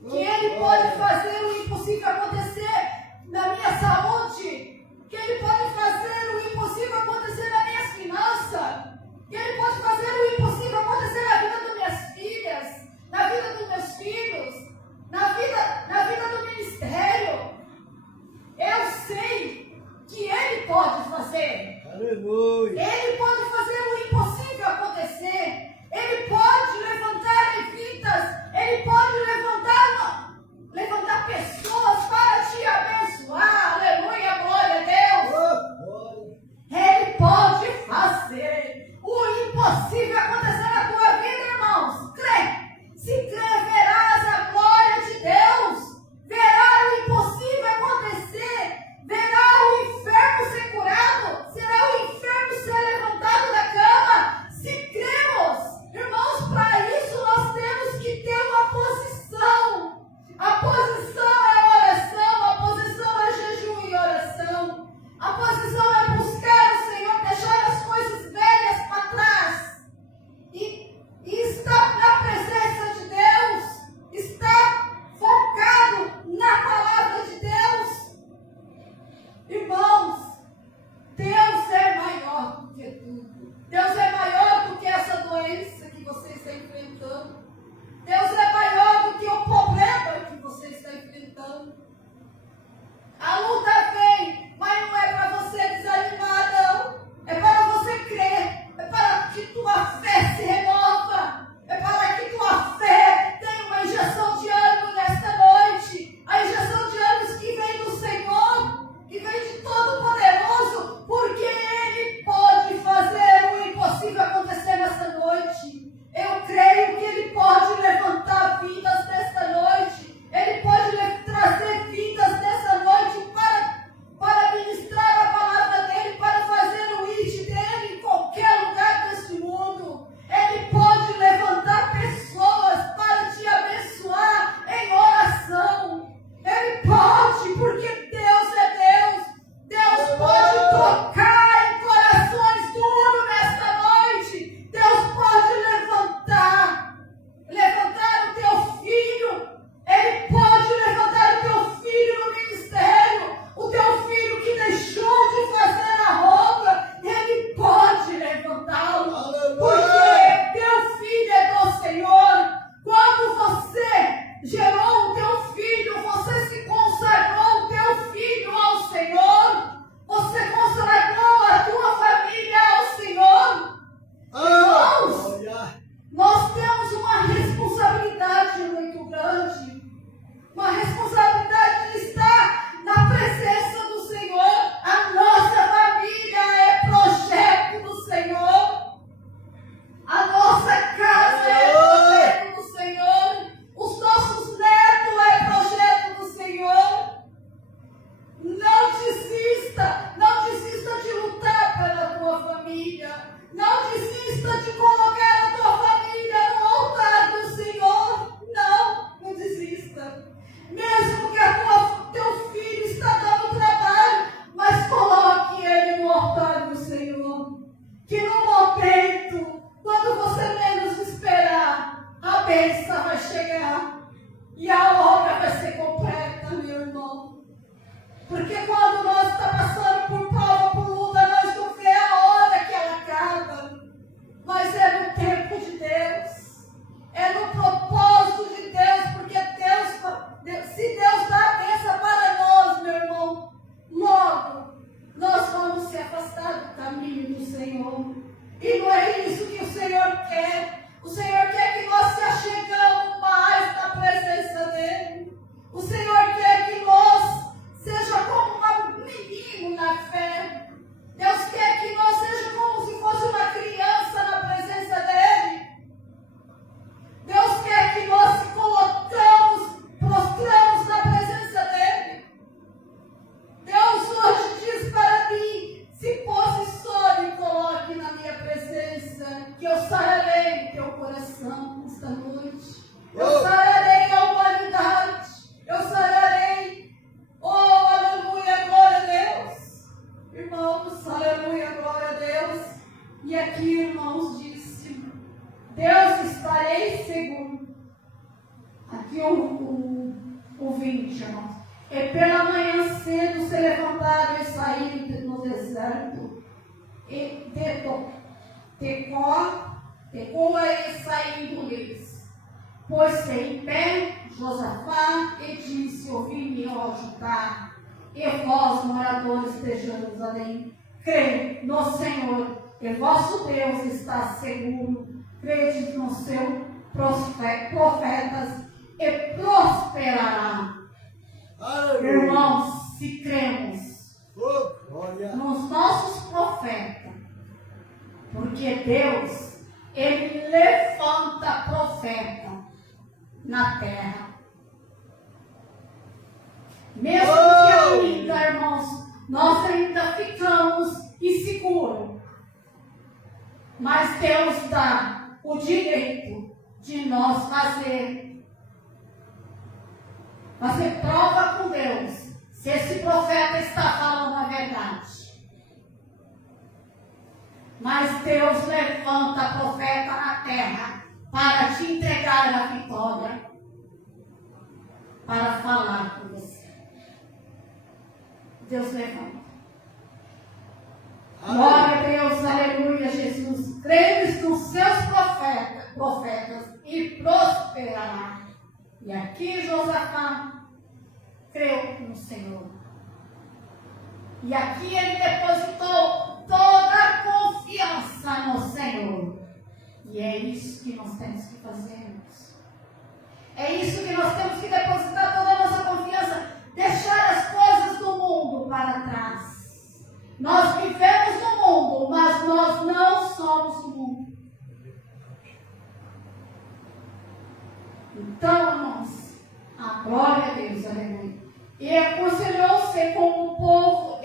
Que Ele pode fazer o impossível acontecer na minha saúde. Que Ele pode fazer o impossível acontecer nas minhas finanças. Que Ele pode fazer o impossível acontecer na vida das minhas filhas, na vida dos meus filhos, na vida do ministério. Eu sei que Ele pode fazer. Aleluia. Ele pode fazer o impossível acontecer. Ele pode levantar levitas. Ele pode levantar pessoas para te abençoar. Aleluia, glória a Deus. Oh, glória. Ele pode fazer o impossível acontecer na tua vida, irmãos. Crê. Se crê, verás a glória de Deus. Verá o impossível acontecer. Verá o enfermo ser curado. Será o enfermo ser levantado da cama. Se cremos, irmãos, para isso nós temos que ter uma posição. A posição é a oração. A posição é jejum e oração. A posição é buscar o Senhor, deixar as coisas velhas para trás. E estar na presença de Deus. Estar focado na palavra de Deus. Irmãos, Deus é maior do que tudo. Deus é maior do que essa doença que você está enfrentando. Deus é maior do que o problema que você está enfrentando. A luta vem, mas não é para você desanimar, não. É para você crer. É para que tua fé se renova. É para que tua fé tenha uma injeção de ânimo nesta noite. A injeção de ânimo que vem do Senhor, que vem de Todo-Poderoso, porque Ele pode fazer o impossível acontecer nesta noite. Eu creio que Ele pode levantar vidas nesta noite. Ele pode trazer vidas nessa noite para ministrar a palavra dEle, para fazer o IT dEle em qualquer lugar deste mundo. Ele pode levantar pessoas para te abençoar em oração. Ele pode, porque Deus é Deus. Deus pode tocar em corações duros nesta noite. Deus pode levantar o teu filho. Ele pode levantar o teu filho no ministério. O teu filho que deixou de fazer a roupa, Ele pode levantá-lo. Aleluia. Porque teu filho é do Senhor. Quando você gerou o teu filho, você se consagrou o teu filho ao Senhor. Você consagrou a tua família ao Senhor. Irmãos, Aleluia. nós temos uma responsabilidade muito grande. Uma responsabilidade de estar na presença do Senhor. A nossa família é projeto do Senhor. A nossa casa é projeto do Senhor. Os nossos netos é projeto do Senhor. Não desista de lutar pela tua família. Não desista de colocar a tua família no altar do Senhor. Não desista. Mesmo que teu filho está dando trabalho, mas coloque ele no altar do Senhor. Que no momento, quando você menos esperar, a bênção vai chegar e a obra vai ser completa, meu irmão. Porque quando nós estamos passando por prova, por luta, nós não vê a hora que ela acaba. Mas é no tempo de Deus. É no propósito de Deus. Porque se Deus dá a bênção para nós, meu irmão, logo nós vamos se afastar do caminho do Senhor. E não é isso que o Senhor quer. O Senhor quer que nós se achegamos mais na presença dEle. O Senhor quer que nós seja como um menino na fé. Deus quer que nós seja como se fosse E aqui, irmãos, disse: Deus, estarei seguro. Aqui o 20, irmãos. E pela manhã cedo se levantaram e saíram no deserto. E Tecoa e saindo-lhes. Pôs-se em pé Josafá e disse: ouvi-me, ó Judá, e vós, moradores de Jerusalém, crede no Senhor, e vosso Deus está seguro. Crede nos seus profetas e prosperará. Aleluia. Irmãos, se cremos Oh, glória. nos nossos profetas, porque Deus, Ele levanta profeta na terra. Mesmo que ainda, irmãos, nós ainda ficamos inseguros, mas Deus dá o direito de nós fazer prova com Deus se esse profeta está falando a verdade. Mas Deus levanta profeta na terra para te entregar a vitória, para falar com você. Deus levanta. Glória a Deus, aleluia, Jesus. Credes nos seus profetas e prosperará. E aqui Josafá creu no Senhor. E aqui ele depositou toda a confiança no Senhor. E é isso que nós temos que fazer, irmãos. É isso que nós temos que depositar toda a nossa confiança. Deixar as coisas do mundo para trás. Nós vivemos no mundo, mas nós não somos o mundo. Então, irmãos, a glória a Deus, aleluia. E aconselhou-se com o povo,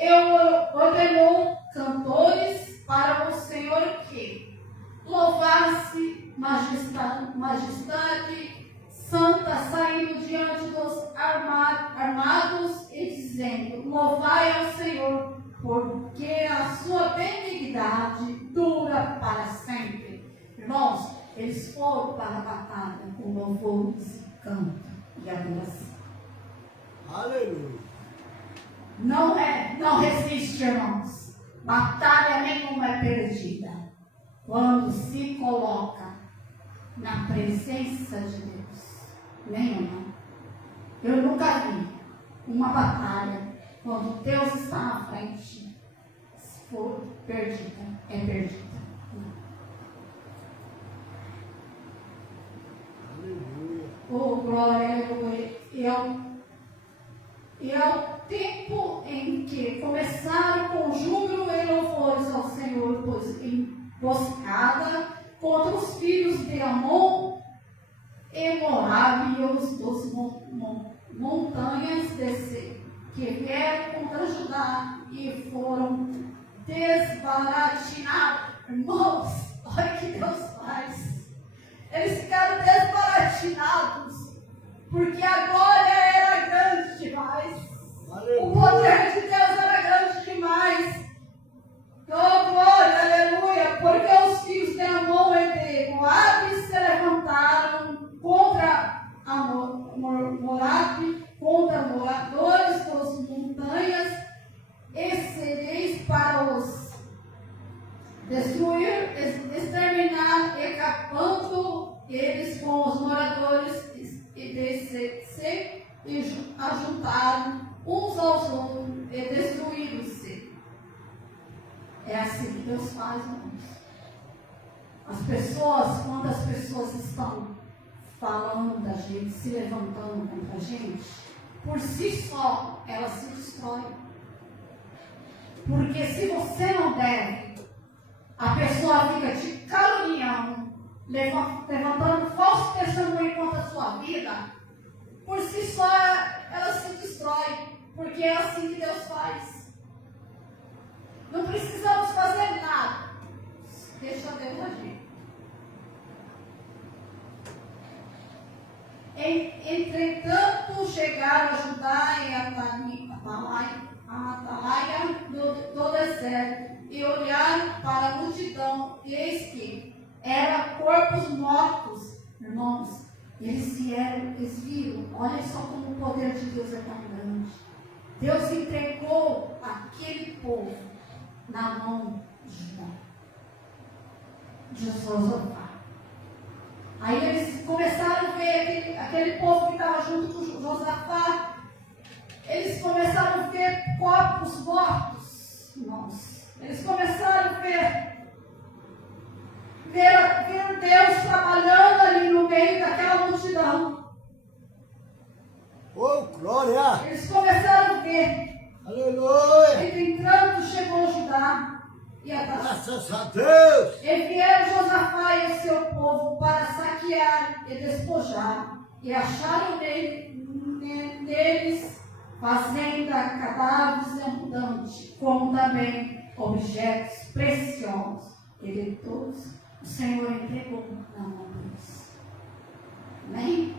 ordenou cantores para o Senhor que louvasse majestade santa, saindo diante dos armados e dizendo: louvai ao Senhor, porque a sua benignidade dura para sempre. Irmãos, eles foram para a batalha com louvores, canto e adoração. Aleluia. Não resiste, irmãos. Batalha nenhuma é perdida quando se coloca na presença de Deus. Nenhuma. Eu nunca vi uma batalha quando Deus está na frente, se for perdida, é perdida. Aleluia. Oh, glória, aleluia. E ao tempo em que começaram com júbilo e louvores ao Senhor, pois emboscada contra os filhos de Amon e Moabe e os dos montanhas que vieram contra Judá e foram desbaratinados. Irmãos, olha o que Deus faz. Eles ficaram desbaratinados, porque a glória era grande demais. Aleluia. O poder de Deus era grande demais. Oh, glória, aleluia, porque os filhos de Amon e de Moabe se levantaram contra Moabe, contra moradores das montanhas, e sereis para os destruir, exterminar, e capando eles com os moradores, e se ajuntaram uns aos outros, e destruíram-se. É assim que Deus faz, irmãos. Quando as pessoas estão falando da gente, se levantando contra a gente, por si só, elas se destroem. Porque se você não deve, a pessoa fica te caluniando, levantando falso testemunho contra a sua vida, por si só ela se destrói, porque é assim que Deus faz. Não precisamos fazer nada, deixa Deus agir. Entretanto, chegaram a Judá e a Atalaia do deserto e olharam para a multidão multidão, e eis que eram corpos mortos, irmãos. Eles viram, olha só como o poder de Deus é tão grande. Deus entregou aquele povo na mão de Josafá. Aí eles começaram a ver aquele povo que estava junto com Josafá. Eles começaram a ver corpos mortos, irmãos. Eles começaram a ver Deus trabalhando ali no meio daquela multidão. Oh, glória! Eles começaram a ver. Aleluia! Entre entrando chegou Judá e a Graças a Deus! E vieram Josafá e o seu povo para saquear e despojar. E acharam neles fazenda, cadáveres abundantes, como também objetos preciosos. E de todos o Senhor entregou na mão deles. Amém?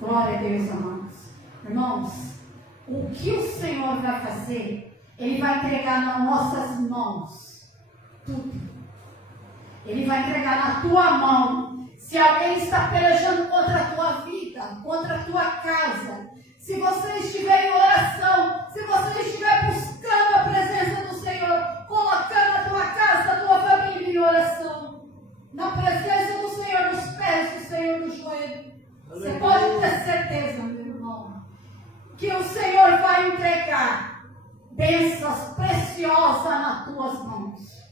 Glória a Deus, amados. Irmãos, o que o Senhor vai fazer, Ele vai entregar nas nossas mãos. Tudo. Ele vai entregar na tua mão. Se alguém está pelejando contra a tua vida, contra a tua casa, se você estiver em oração, se você estiver buscando a presença do Senhor, colocando a tua casa, a tua família em oração, na presença do Senhor, nos pés do Senhor, no joelho, você pode ter certeza, meu irmão, que o Senhor vai entregar bênçãos preciosas nas tuas mãos.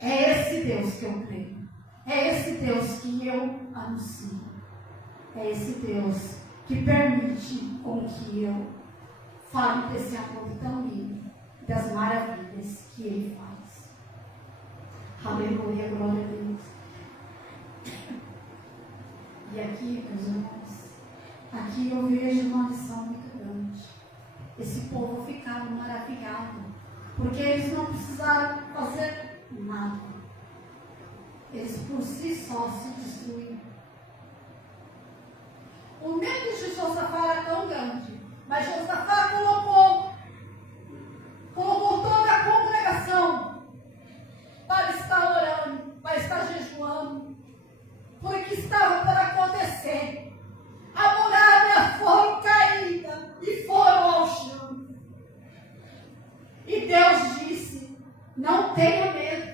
É esse Deus que eu creio. É esse Deus que eu anuncio. É esse Deus que permite com que eu fale desse amor tão lindo, das maravilhas que Ele faz. Aleluia, glória a Deus. E aqui, meus irmãos, aqui eu vejo uma lição muito grande. Esse povo ficaram maravilhado, porque eles não precisaram fazer nada. Eles por si só se destruíram. O medo de Josafá era tão grande, mas Josafá colocou toda a congregação para estar orando, para estar jejuando, porque estava para acontecer. A muralha foi caída e foram ao chão. E Deus disse: não tenha medo.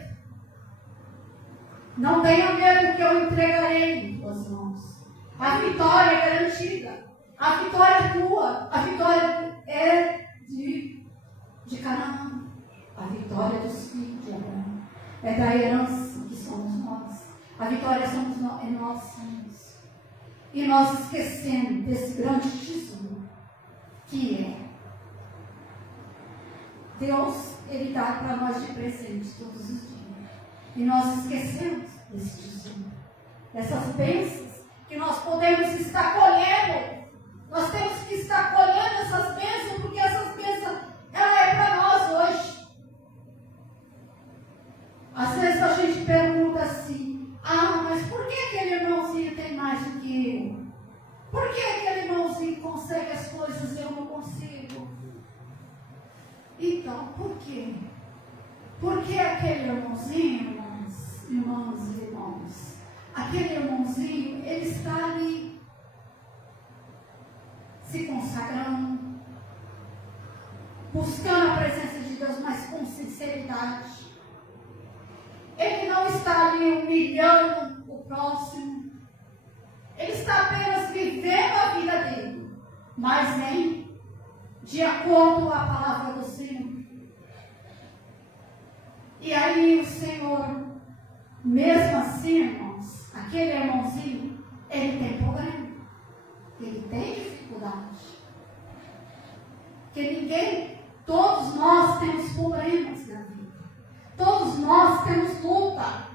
Não tenha medo, que eu entregarei em tuas mãos. A vitória é garantida. A vitória é tua. A vitória é de Canaã. A vitória dos filhos de Abraão. É da herança que somos nós. A vitória somos nós somos. E nós esquecemos desse grande tesouro que é Deus, Ele dá para nós de presente todos os dias. E nós esquecemos desse tesouro. Essas bênçãos que nós podemos estar colhendo. Nós temos que estar colhendo essas bênçãos, porque essas bênçãos, ela é para nós hoje. Às vezes a gente pergunta assim: mas por que aquele irmãozinho tem mais do que eu? Por que aquele irmãozinho consegue as coisas e eu não consigo? Então, por quê? Porque aquele irmãozinho, irmãos e irmãos, aquele irmãozinho, ele está ali se consagrando, buscando a presença de Deus, mas com sinceridade. Ele não está ali humilhando o próximo. Ele está apenas vivendo a vida dele, mas nem de acordo com a palavra do Senhor. E aí o Senhor, mesmo assim, irmãos, aquele irmãozinho, ele tem problema. Ele tem dificuldade. Porque todos nós temos problemas na vida. Todos nós temos luta.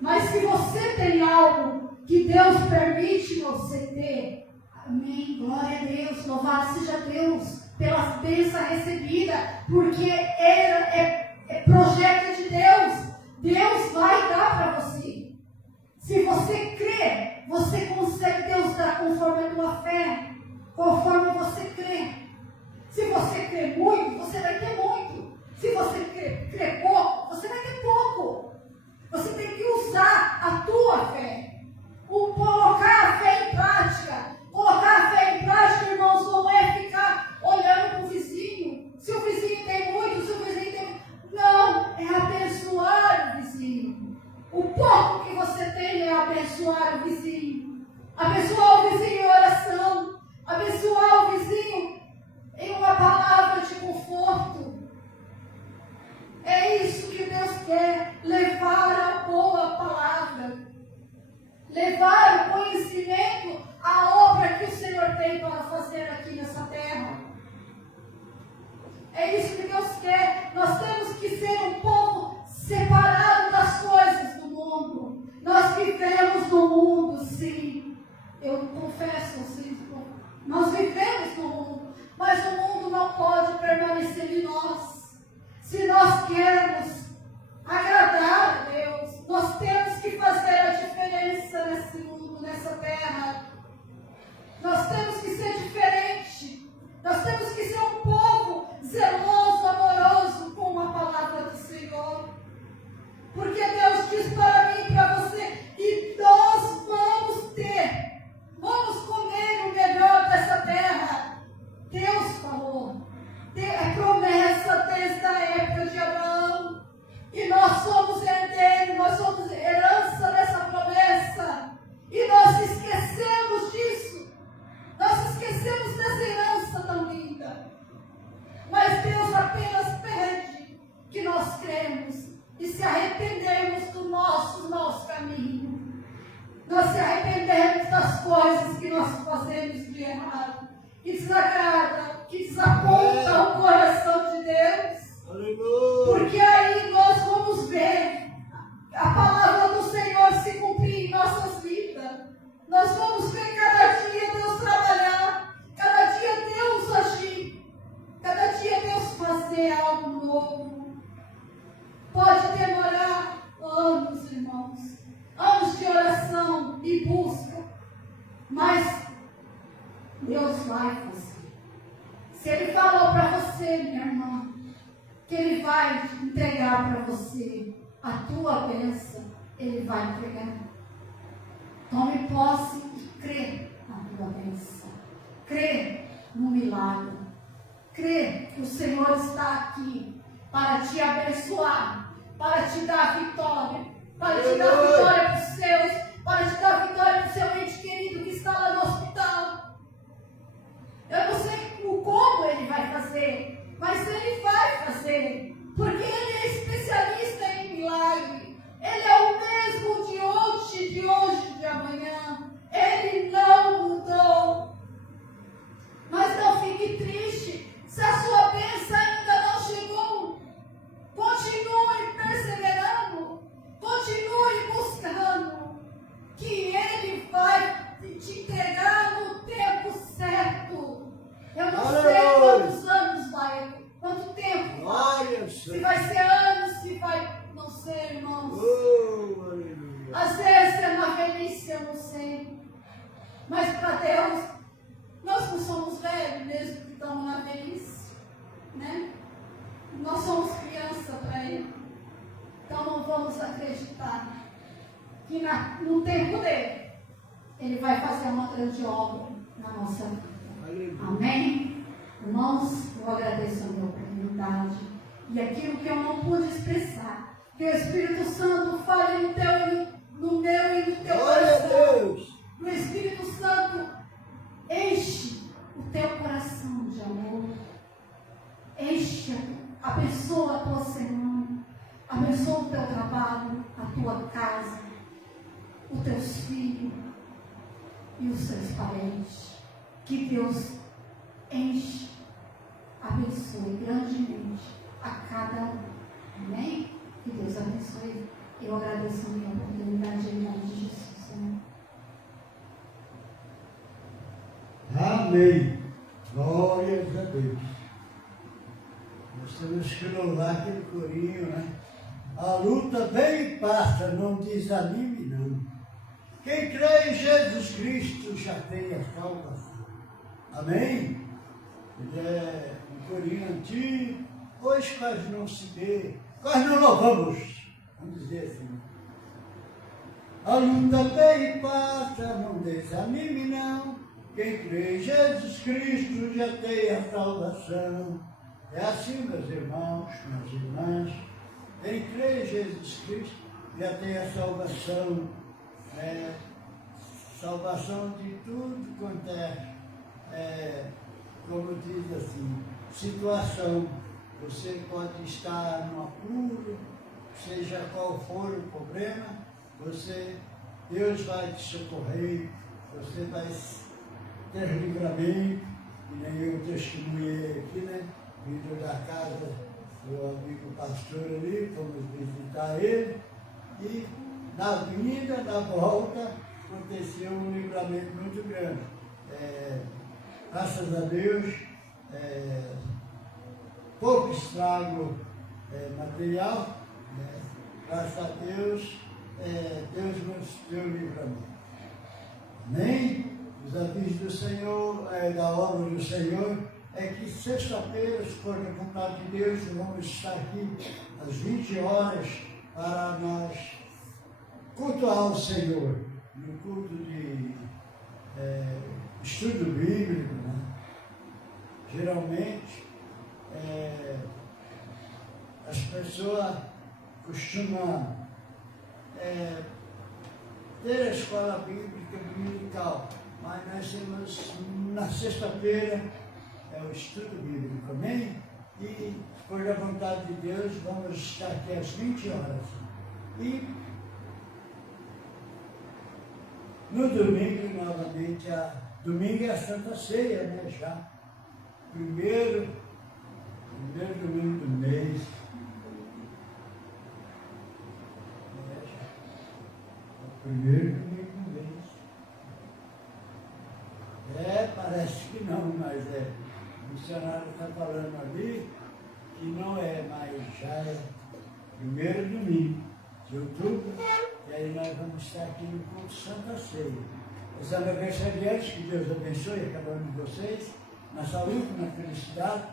Mas se você tem algo que Deus permite você ter, amém, glória a Deus, louvado seja Deus pelas bênçãos recebidas, porque é projeto de Deus. Deus vai dar para você. Se você crê, você consegue, Deus dá conforme a tua fé, conforme você crê. Se você crê muito, você vai ter muito. Se você crê pouco, você vai abençoar o vizinho. Abençoar o vizinho em oração. Abençoar o vizinho em uma palavra de conforto. É isso que Deus quer, levar a boa palavra, levar o conhecimento, a obra que o Senhor tem para fazer aqui nessa terra. É isso que Deus quer. Nós temos que ser um povo separado das coisas do mundo. Nós vivemos no mundo, sim. Eu confesso, sim. Nós vivemos no mundo, mas o mundo não pode permanecer em nós. Se nós queremos agradar a Deus, nós temos que fazer a diferença nesse mundo, nessa terra. Nós temos que ser diferente. Nós temos que ser um povo zeloso, amoroso com a palavra do Senhor. Porque Deus diz para mim e para você que nós vamos comer o melhor dessa terra. Deus falou. É promessa desde a época de Abraão. E nós somos herdeiros, nós somos herança dessa promessa. E nós esquecemos disso. Nós esquecemos dessa herança tão linda. Mas Deus apenas pede que nós cremos e se arrependemos do nosso mau caminho. Nós se arrependemos das coisas que nós fazemos de errado, que desagrada, que desaponta o coração de Deus. Porque aí nós vamos ver a palavra do Senhor se cumprir em nossas vidas. Nós vamos ver cada dia Deus trabalhar, cada dia Deus agir, cada dia Deus fazer algo novo. Pode demorar anos, irmãos, anos de oração e busca, mas Deus vai fazer. Se Ele falou para você, minha irmã, que Ele vai entregar para você a tua bênção, Ele vai entregar. Tome posse e crê na tua bênção. Crê no milagre. Crê que o Senhor está aqui para te abençoar, para te dar vitória, para te dar vitória para os seus, para te dar vitória para o seu ente querido que está lá no hospital. Eu não sei o como Ele vai fazer, mas Ele vai fazer, porque Ele é especialista em milagre. Ele é o mesmo de hoje, de amanhã. Ele não mudou. Mas não fique triste se a sua bênção ainda não chegou. Continue perseverando. Continue buscando. Que Ele vai te entregar no tempo certo. Eu não sei quantos anos vai. Quanto tempo vai. Se vai ser anos, se vai... Não sei, irmãos. Às vezes é na velhice, eu não sei. Mas para Deus, nós não somos velhos mesmo que estamos na velhice, né? Nós somos criança para Ele. Então não vamos acreditar que no tempo dele, Ele vai fazer uma grande obra na nossa vida. Amém? Irmãos, eu agradeço a minha oportunidade. E aquilo que eu não pude expressar, que o Espírito Santo fale no meu e no teu coração. O Espírito Santo enche o teu coração de amor. Enche, abençoa a tua semana, abençoa o teu trabalho, a tua casa, os teus filhos e os seus parentes. Que Deus enche, abençoe grandemente a cada um. Amém? Que Deus abençoe. Eu agradeço a minha oportunidade em nome de Jesus. Amém. Amém. Glórias a Deus. Nós temos que louvar aquele corinho, né? A luta vem e passa, não desanime não. Quem crê em Jesus Cristo já tem a salvação. Amém? Ele é um corinho antigo, hoje quase não se vê, quase não louvamos, vamos dizer assim. A luta vem e passa, não desanime não. Quem crê em Jesus Cristo já tem a salvação. É assim, meus irmãos, minhas irmãs. Quem crê em Jesus Cristo já tem a salvação. salvação de tudo quanto como diz assim, situação. Você pode estar no apuro, seja qual for o problema, Deus vai te socorrer, você vai ter livramento, e nem eu testemunhei aqui, né? Vindo da casa do amigo pastor ali, fomos visitar ele, e na vinda, na volta, aconteceu um livramento muito grande. Graças a Deus, pouco estrago material, né? Graças a Deus, Deus nos deu livramento. Amém? Os avisos do Senhor, da obra do Senhor, é que sexta-feira, se for da vontade de Deus, vamos estar aqui às 20 horas para nós cultuar o Senhor, no culto de estudo bíblico, né? Geralmente, as pessoas costumam ter a escola bíblica dominical, mas nós temos na sexta-feira o estudo bíblico, amém? E, por a vontade de Deus, vamos estar aqui às 20 horas. E no domingo, novamente, domingo é a Santa Ceia, né? Já. Primeiro domingo do mês. Primeiro domingo do mês. Parece que não, mas o missionário está falando ali que não é, mas já é primeiro domingo de outubro, e aí nós vamos estar aqui no culto Santa Ceia. Os aniversariantes, que Deus abençoe cada um de vocês, na saúde, na felicidade,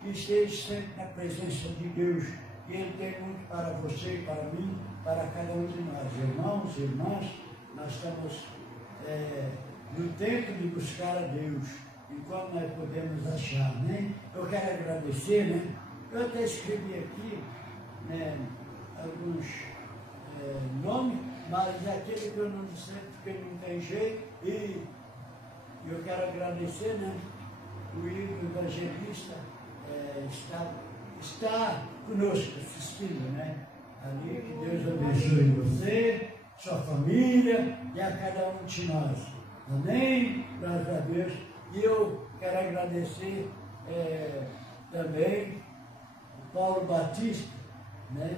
que esteja sempre na presença de Deus. E Ele tem muito para você, para mim, para cada um de nós. Irmãos, irmãs, nós estamos no tempo de buscar a Deus, enquanto nós podemos achar, né? Eu quero agradecer, né? Eu até escrevi aqui, né, alguns nomes, mas aquele que eu não sei, porque não tem jeito, e eu quero agradecer, né? O Igor evangelista está conosco, assistindo, né? Ali, que Deus abençoe você, sua família e a cada um de nós. Amém? Graças a Deus. E eu quero agradecer também o Paulo Batista, né?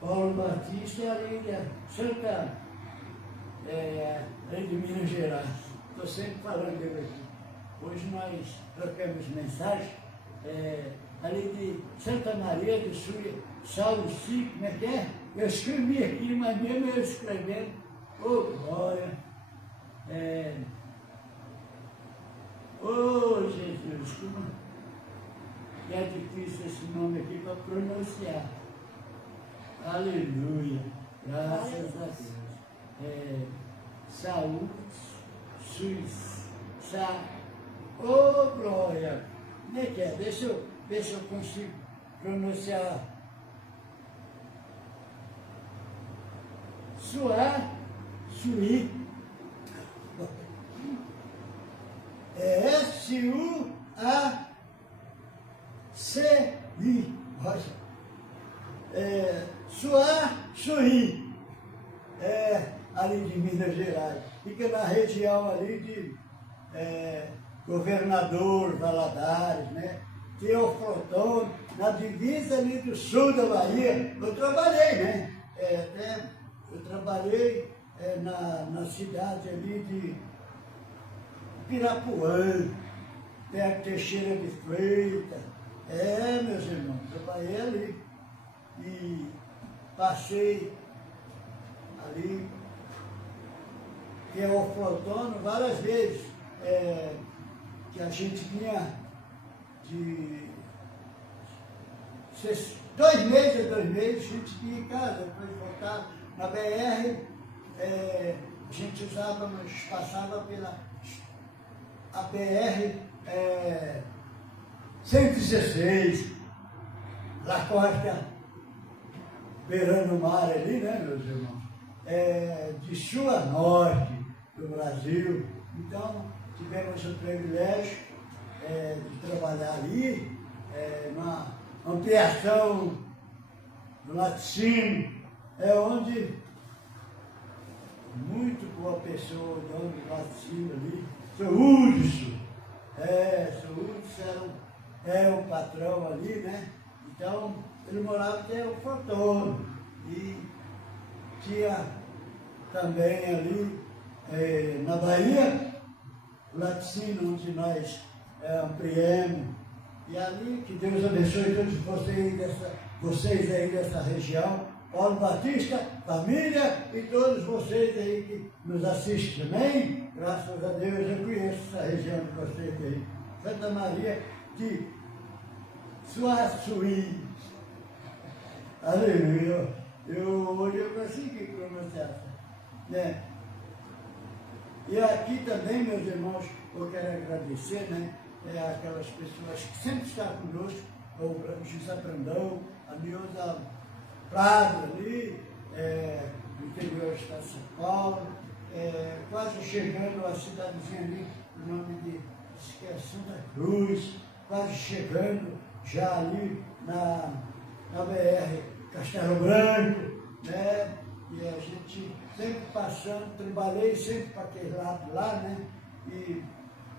Paulo Batista é ali de Santa, ali de Minas Gerais. Estou sempre falando dele aqui. Hoje nós trocamos mensagem ali de Santa Maria do Sul, Salmo 5, como é que é? Eu escrevi aqui, mas mesmo eu escrevendo, glória! Jesus, como é difícil esse nome aqui para pronunciar. Aleluia! Graças a Deus. Saúde, Suíça, glória! Como é que é? Deixa eu consigo pronunciar. Suí. S-U-A-C-I. Suí. Ali de Minas Gerais. Fica na região ali de Governador Valadares, né? Teoflotone, na divisa ali do sul da Bahia. Eu trabalhei, né? Eu trabalhei na cidade ali de Pirapuã, perto de Teixeira de Freitas. Meus irmãos, trabalhei ali. E passei ali, Teoflotone, várias vezes. Que a gente vinha de 2 meses, a gente vinha em casa, depois voltava na BR, a gente passava pela a BR 116, lá corta, beirando o mar ali, né, meus irmãos? De sul a norte, do Brasil. Então, tivemos o privilégio de trabalhar ali, na ampliação do laticínio, onde muito boa pessoa, o dono do laticínio ali, seu Hudson. Seu Hudson era o patrão ali, né? Então, ele morava até o Fortuna. E tinha também ali na Bahia, o laticínio onde nós ampliamos. E ali, que Deus abençoe todos vocês aí dessa região, Paulo Batista, família e todos vocês aí que nos assistem também. Graças a Deus eu conheço essa região de vocês aí. Santa Maria de Suaçuí. Aleluia. Hoje eu consegui pronunciar, né? E aqui também, meus irmãos, eu quero agradecer, né? Aquelas pessoas que sempre estão conosco, o José Brandão, a Nilza Prado ali, no interior do estado de São Paulo, quase chegando a cidadezinha ali, o nome de Santa Cruz, quase chegando já ali na BR Castelo Branco, né? E a gente sempre passando, trabalhei sempre para aquele lado lá, né? E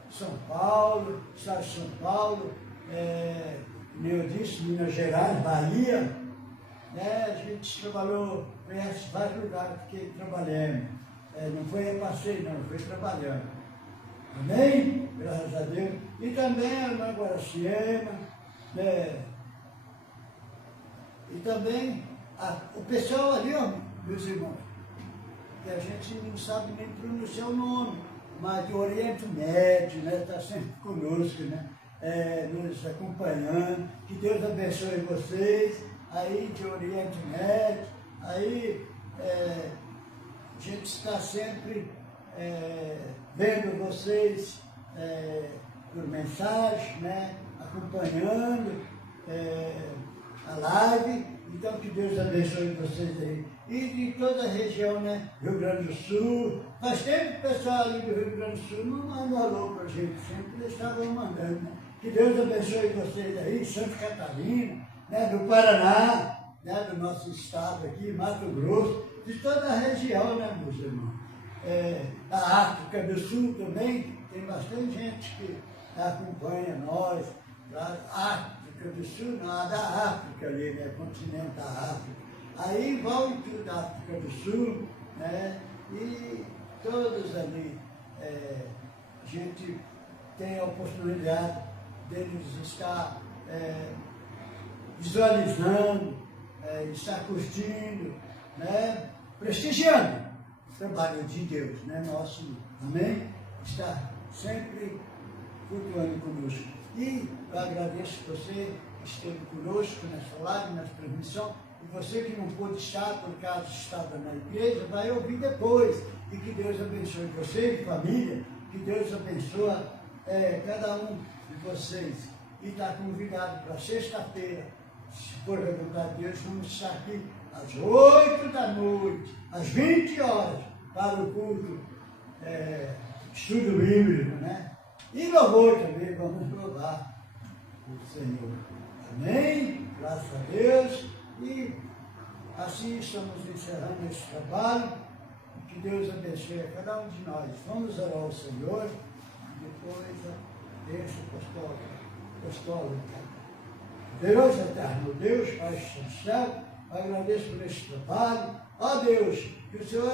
São Paulo, estado de São Paulo, como eu disse, Minas Gerais, Bahia, né? A gente trabalhou, conhece vários lugares que trabalhamos. Não foi passeio, não, foi trabalhando. Amém? Graças a Deus. E também na Guaraciema, né? E também o pessoal ali, ó, meus irmãos, que a gente não sabe nem pronunciar o nome, mas de Oriente Médio, né? Está sempre conosco, né? Nos acompanhando. Que Deus abençoe vocês aí de Oriente Médio. Aí a gente está sempre vendo vocês por mensagem, né? Acompanhando a live. Então que Deus abençoe vocês aí. E de toda a região, né? Rio Grande do Sul. Faz tempo que o pessoal ali do Rio Grande do Sul não manda alô para a gente, sempre eles estavam mandando, né? Que Deus abençoe vocês aí, Santa Catarina, né? Do Paraná, né? Do nosso estado aqui, Mato Grosso, de toda a região, né, meus irmãos? Da África do Sul também, tem bastante gente que acompanha nós, da África do Sul, não, da África ali, né? Continente da África. Aí vão tudo da África do Sul, né? E todos ali, a gente tem a oportunidade deles estar visualizando, estar curtindo, né? Prestigiando o trabalho de Deus, né? Nosso, amém? Está sempre cultuando conosco. E eu agradeço você que esteve conosco nessa live, nessa transmissão. E você que não pôde estar, por causa estava na igreja, vai ouvir depois. E que Deus abençoe você, família. Que Deus abençoe cada um de vocês. E está convidado para sexta-feira, se for a vontade de Deus, vamos estar aqui às 8 da noite, às 20 horas, para o culto, estudo bíblico, né? E louvor também, vamos louvar o Senhor. Amém? Graças a Deus. E assim estamos encerrando esse trabalho. Que Deus abençoe a cada um de nós. Vamos orar ao Senhor. Depois deixa o apostólico. Poderoso eterno Deus, Pai do céu, agradeço por este trabalho. Ó Deus, que o Senhor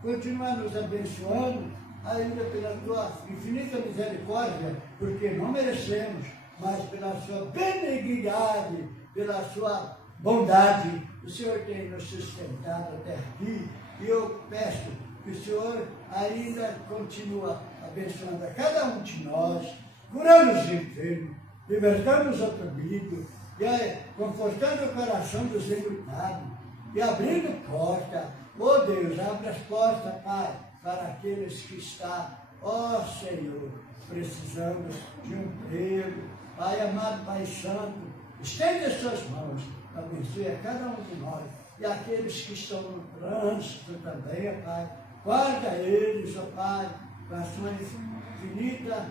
continue nos abençoando, ainda pela tua infinita misericórdia, porque não merecemos, mas pela sua benignidade, pela sua bondade, o Senhor tem nos sustentado até aqui. E eu peço que o Senhor ainda continua abençoando a cada um de nós, curando os enfermos, libertando os oprimidos, e confortando o coração dos enlutados, e abrindo porta. Oh Deus, abre as portas, Pai, para aqueles que estão, ó Senhor, precisando de um emprego. Pai amado, Pai santo, estende as suas mãos, abençoe a cada um de nós. E aqueles que estão no trânsito também, Pai, Guarda eles, ó Pai, com a sua infinita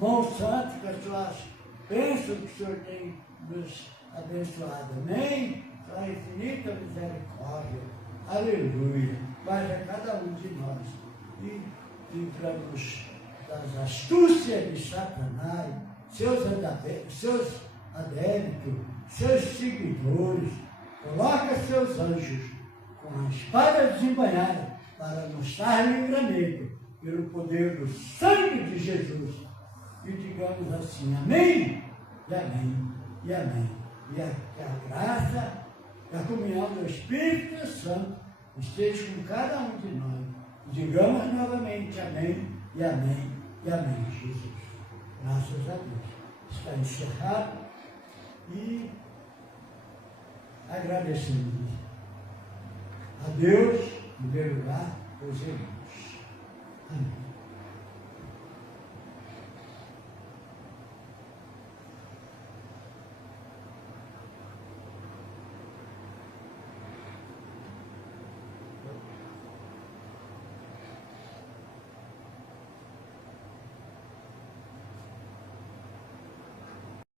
mão santa, com as suas bênçãos que o Senhor tem nos abençoado. Amém? Sua infinita misericórdia. Aleluia. Guarda cada um de nós. E livramos das astúcias de Satanás, seus adeptos, seus seguidores. Coloca seus anjos com a espada desembanhada para nos dar livramento pelo poder do sangue de Jesus. E digamos assim, amém, e amém, e amém. E que a graça e a comunhão do Espírito Santo esteja com cada um de nós. Digamos novamente amém, e amém, e amém, Jesus. Graças a Deus. Está encerrado e agradecemos a Deus, em primeiro lugar, os irmãos. Amém.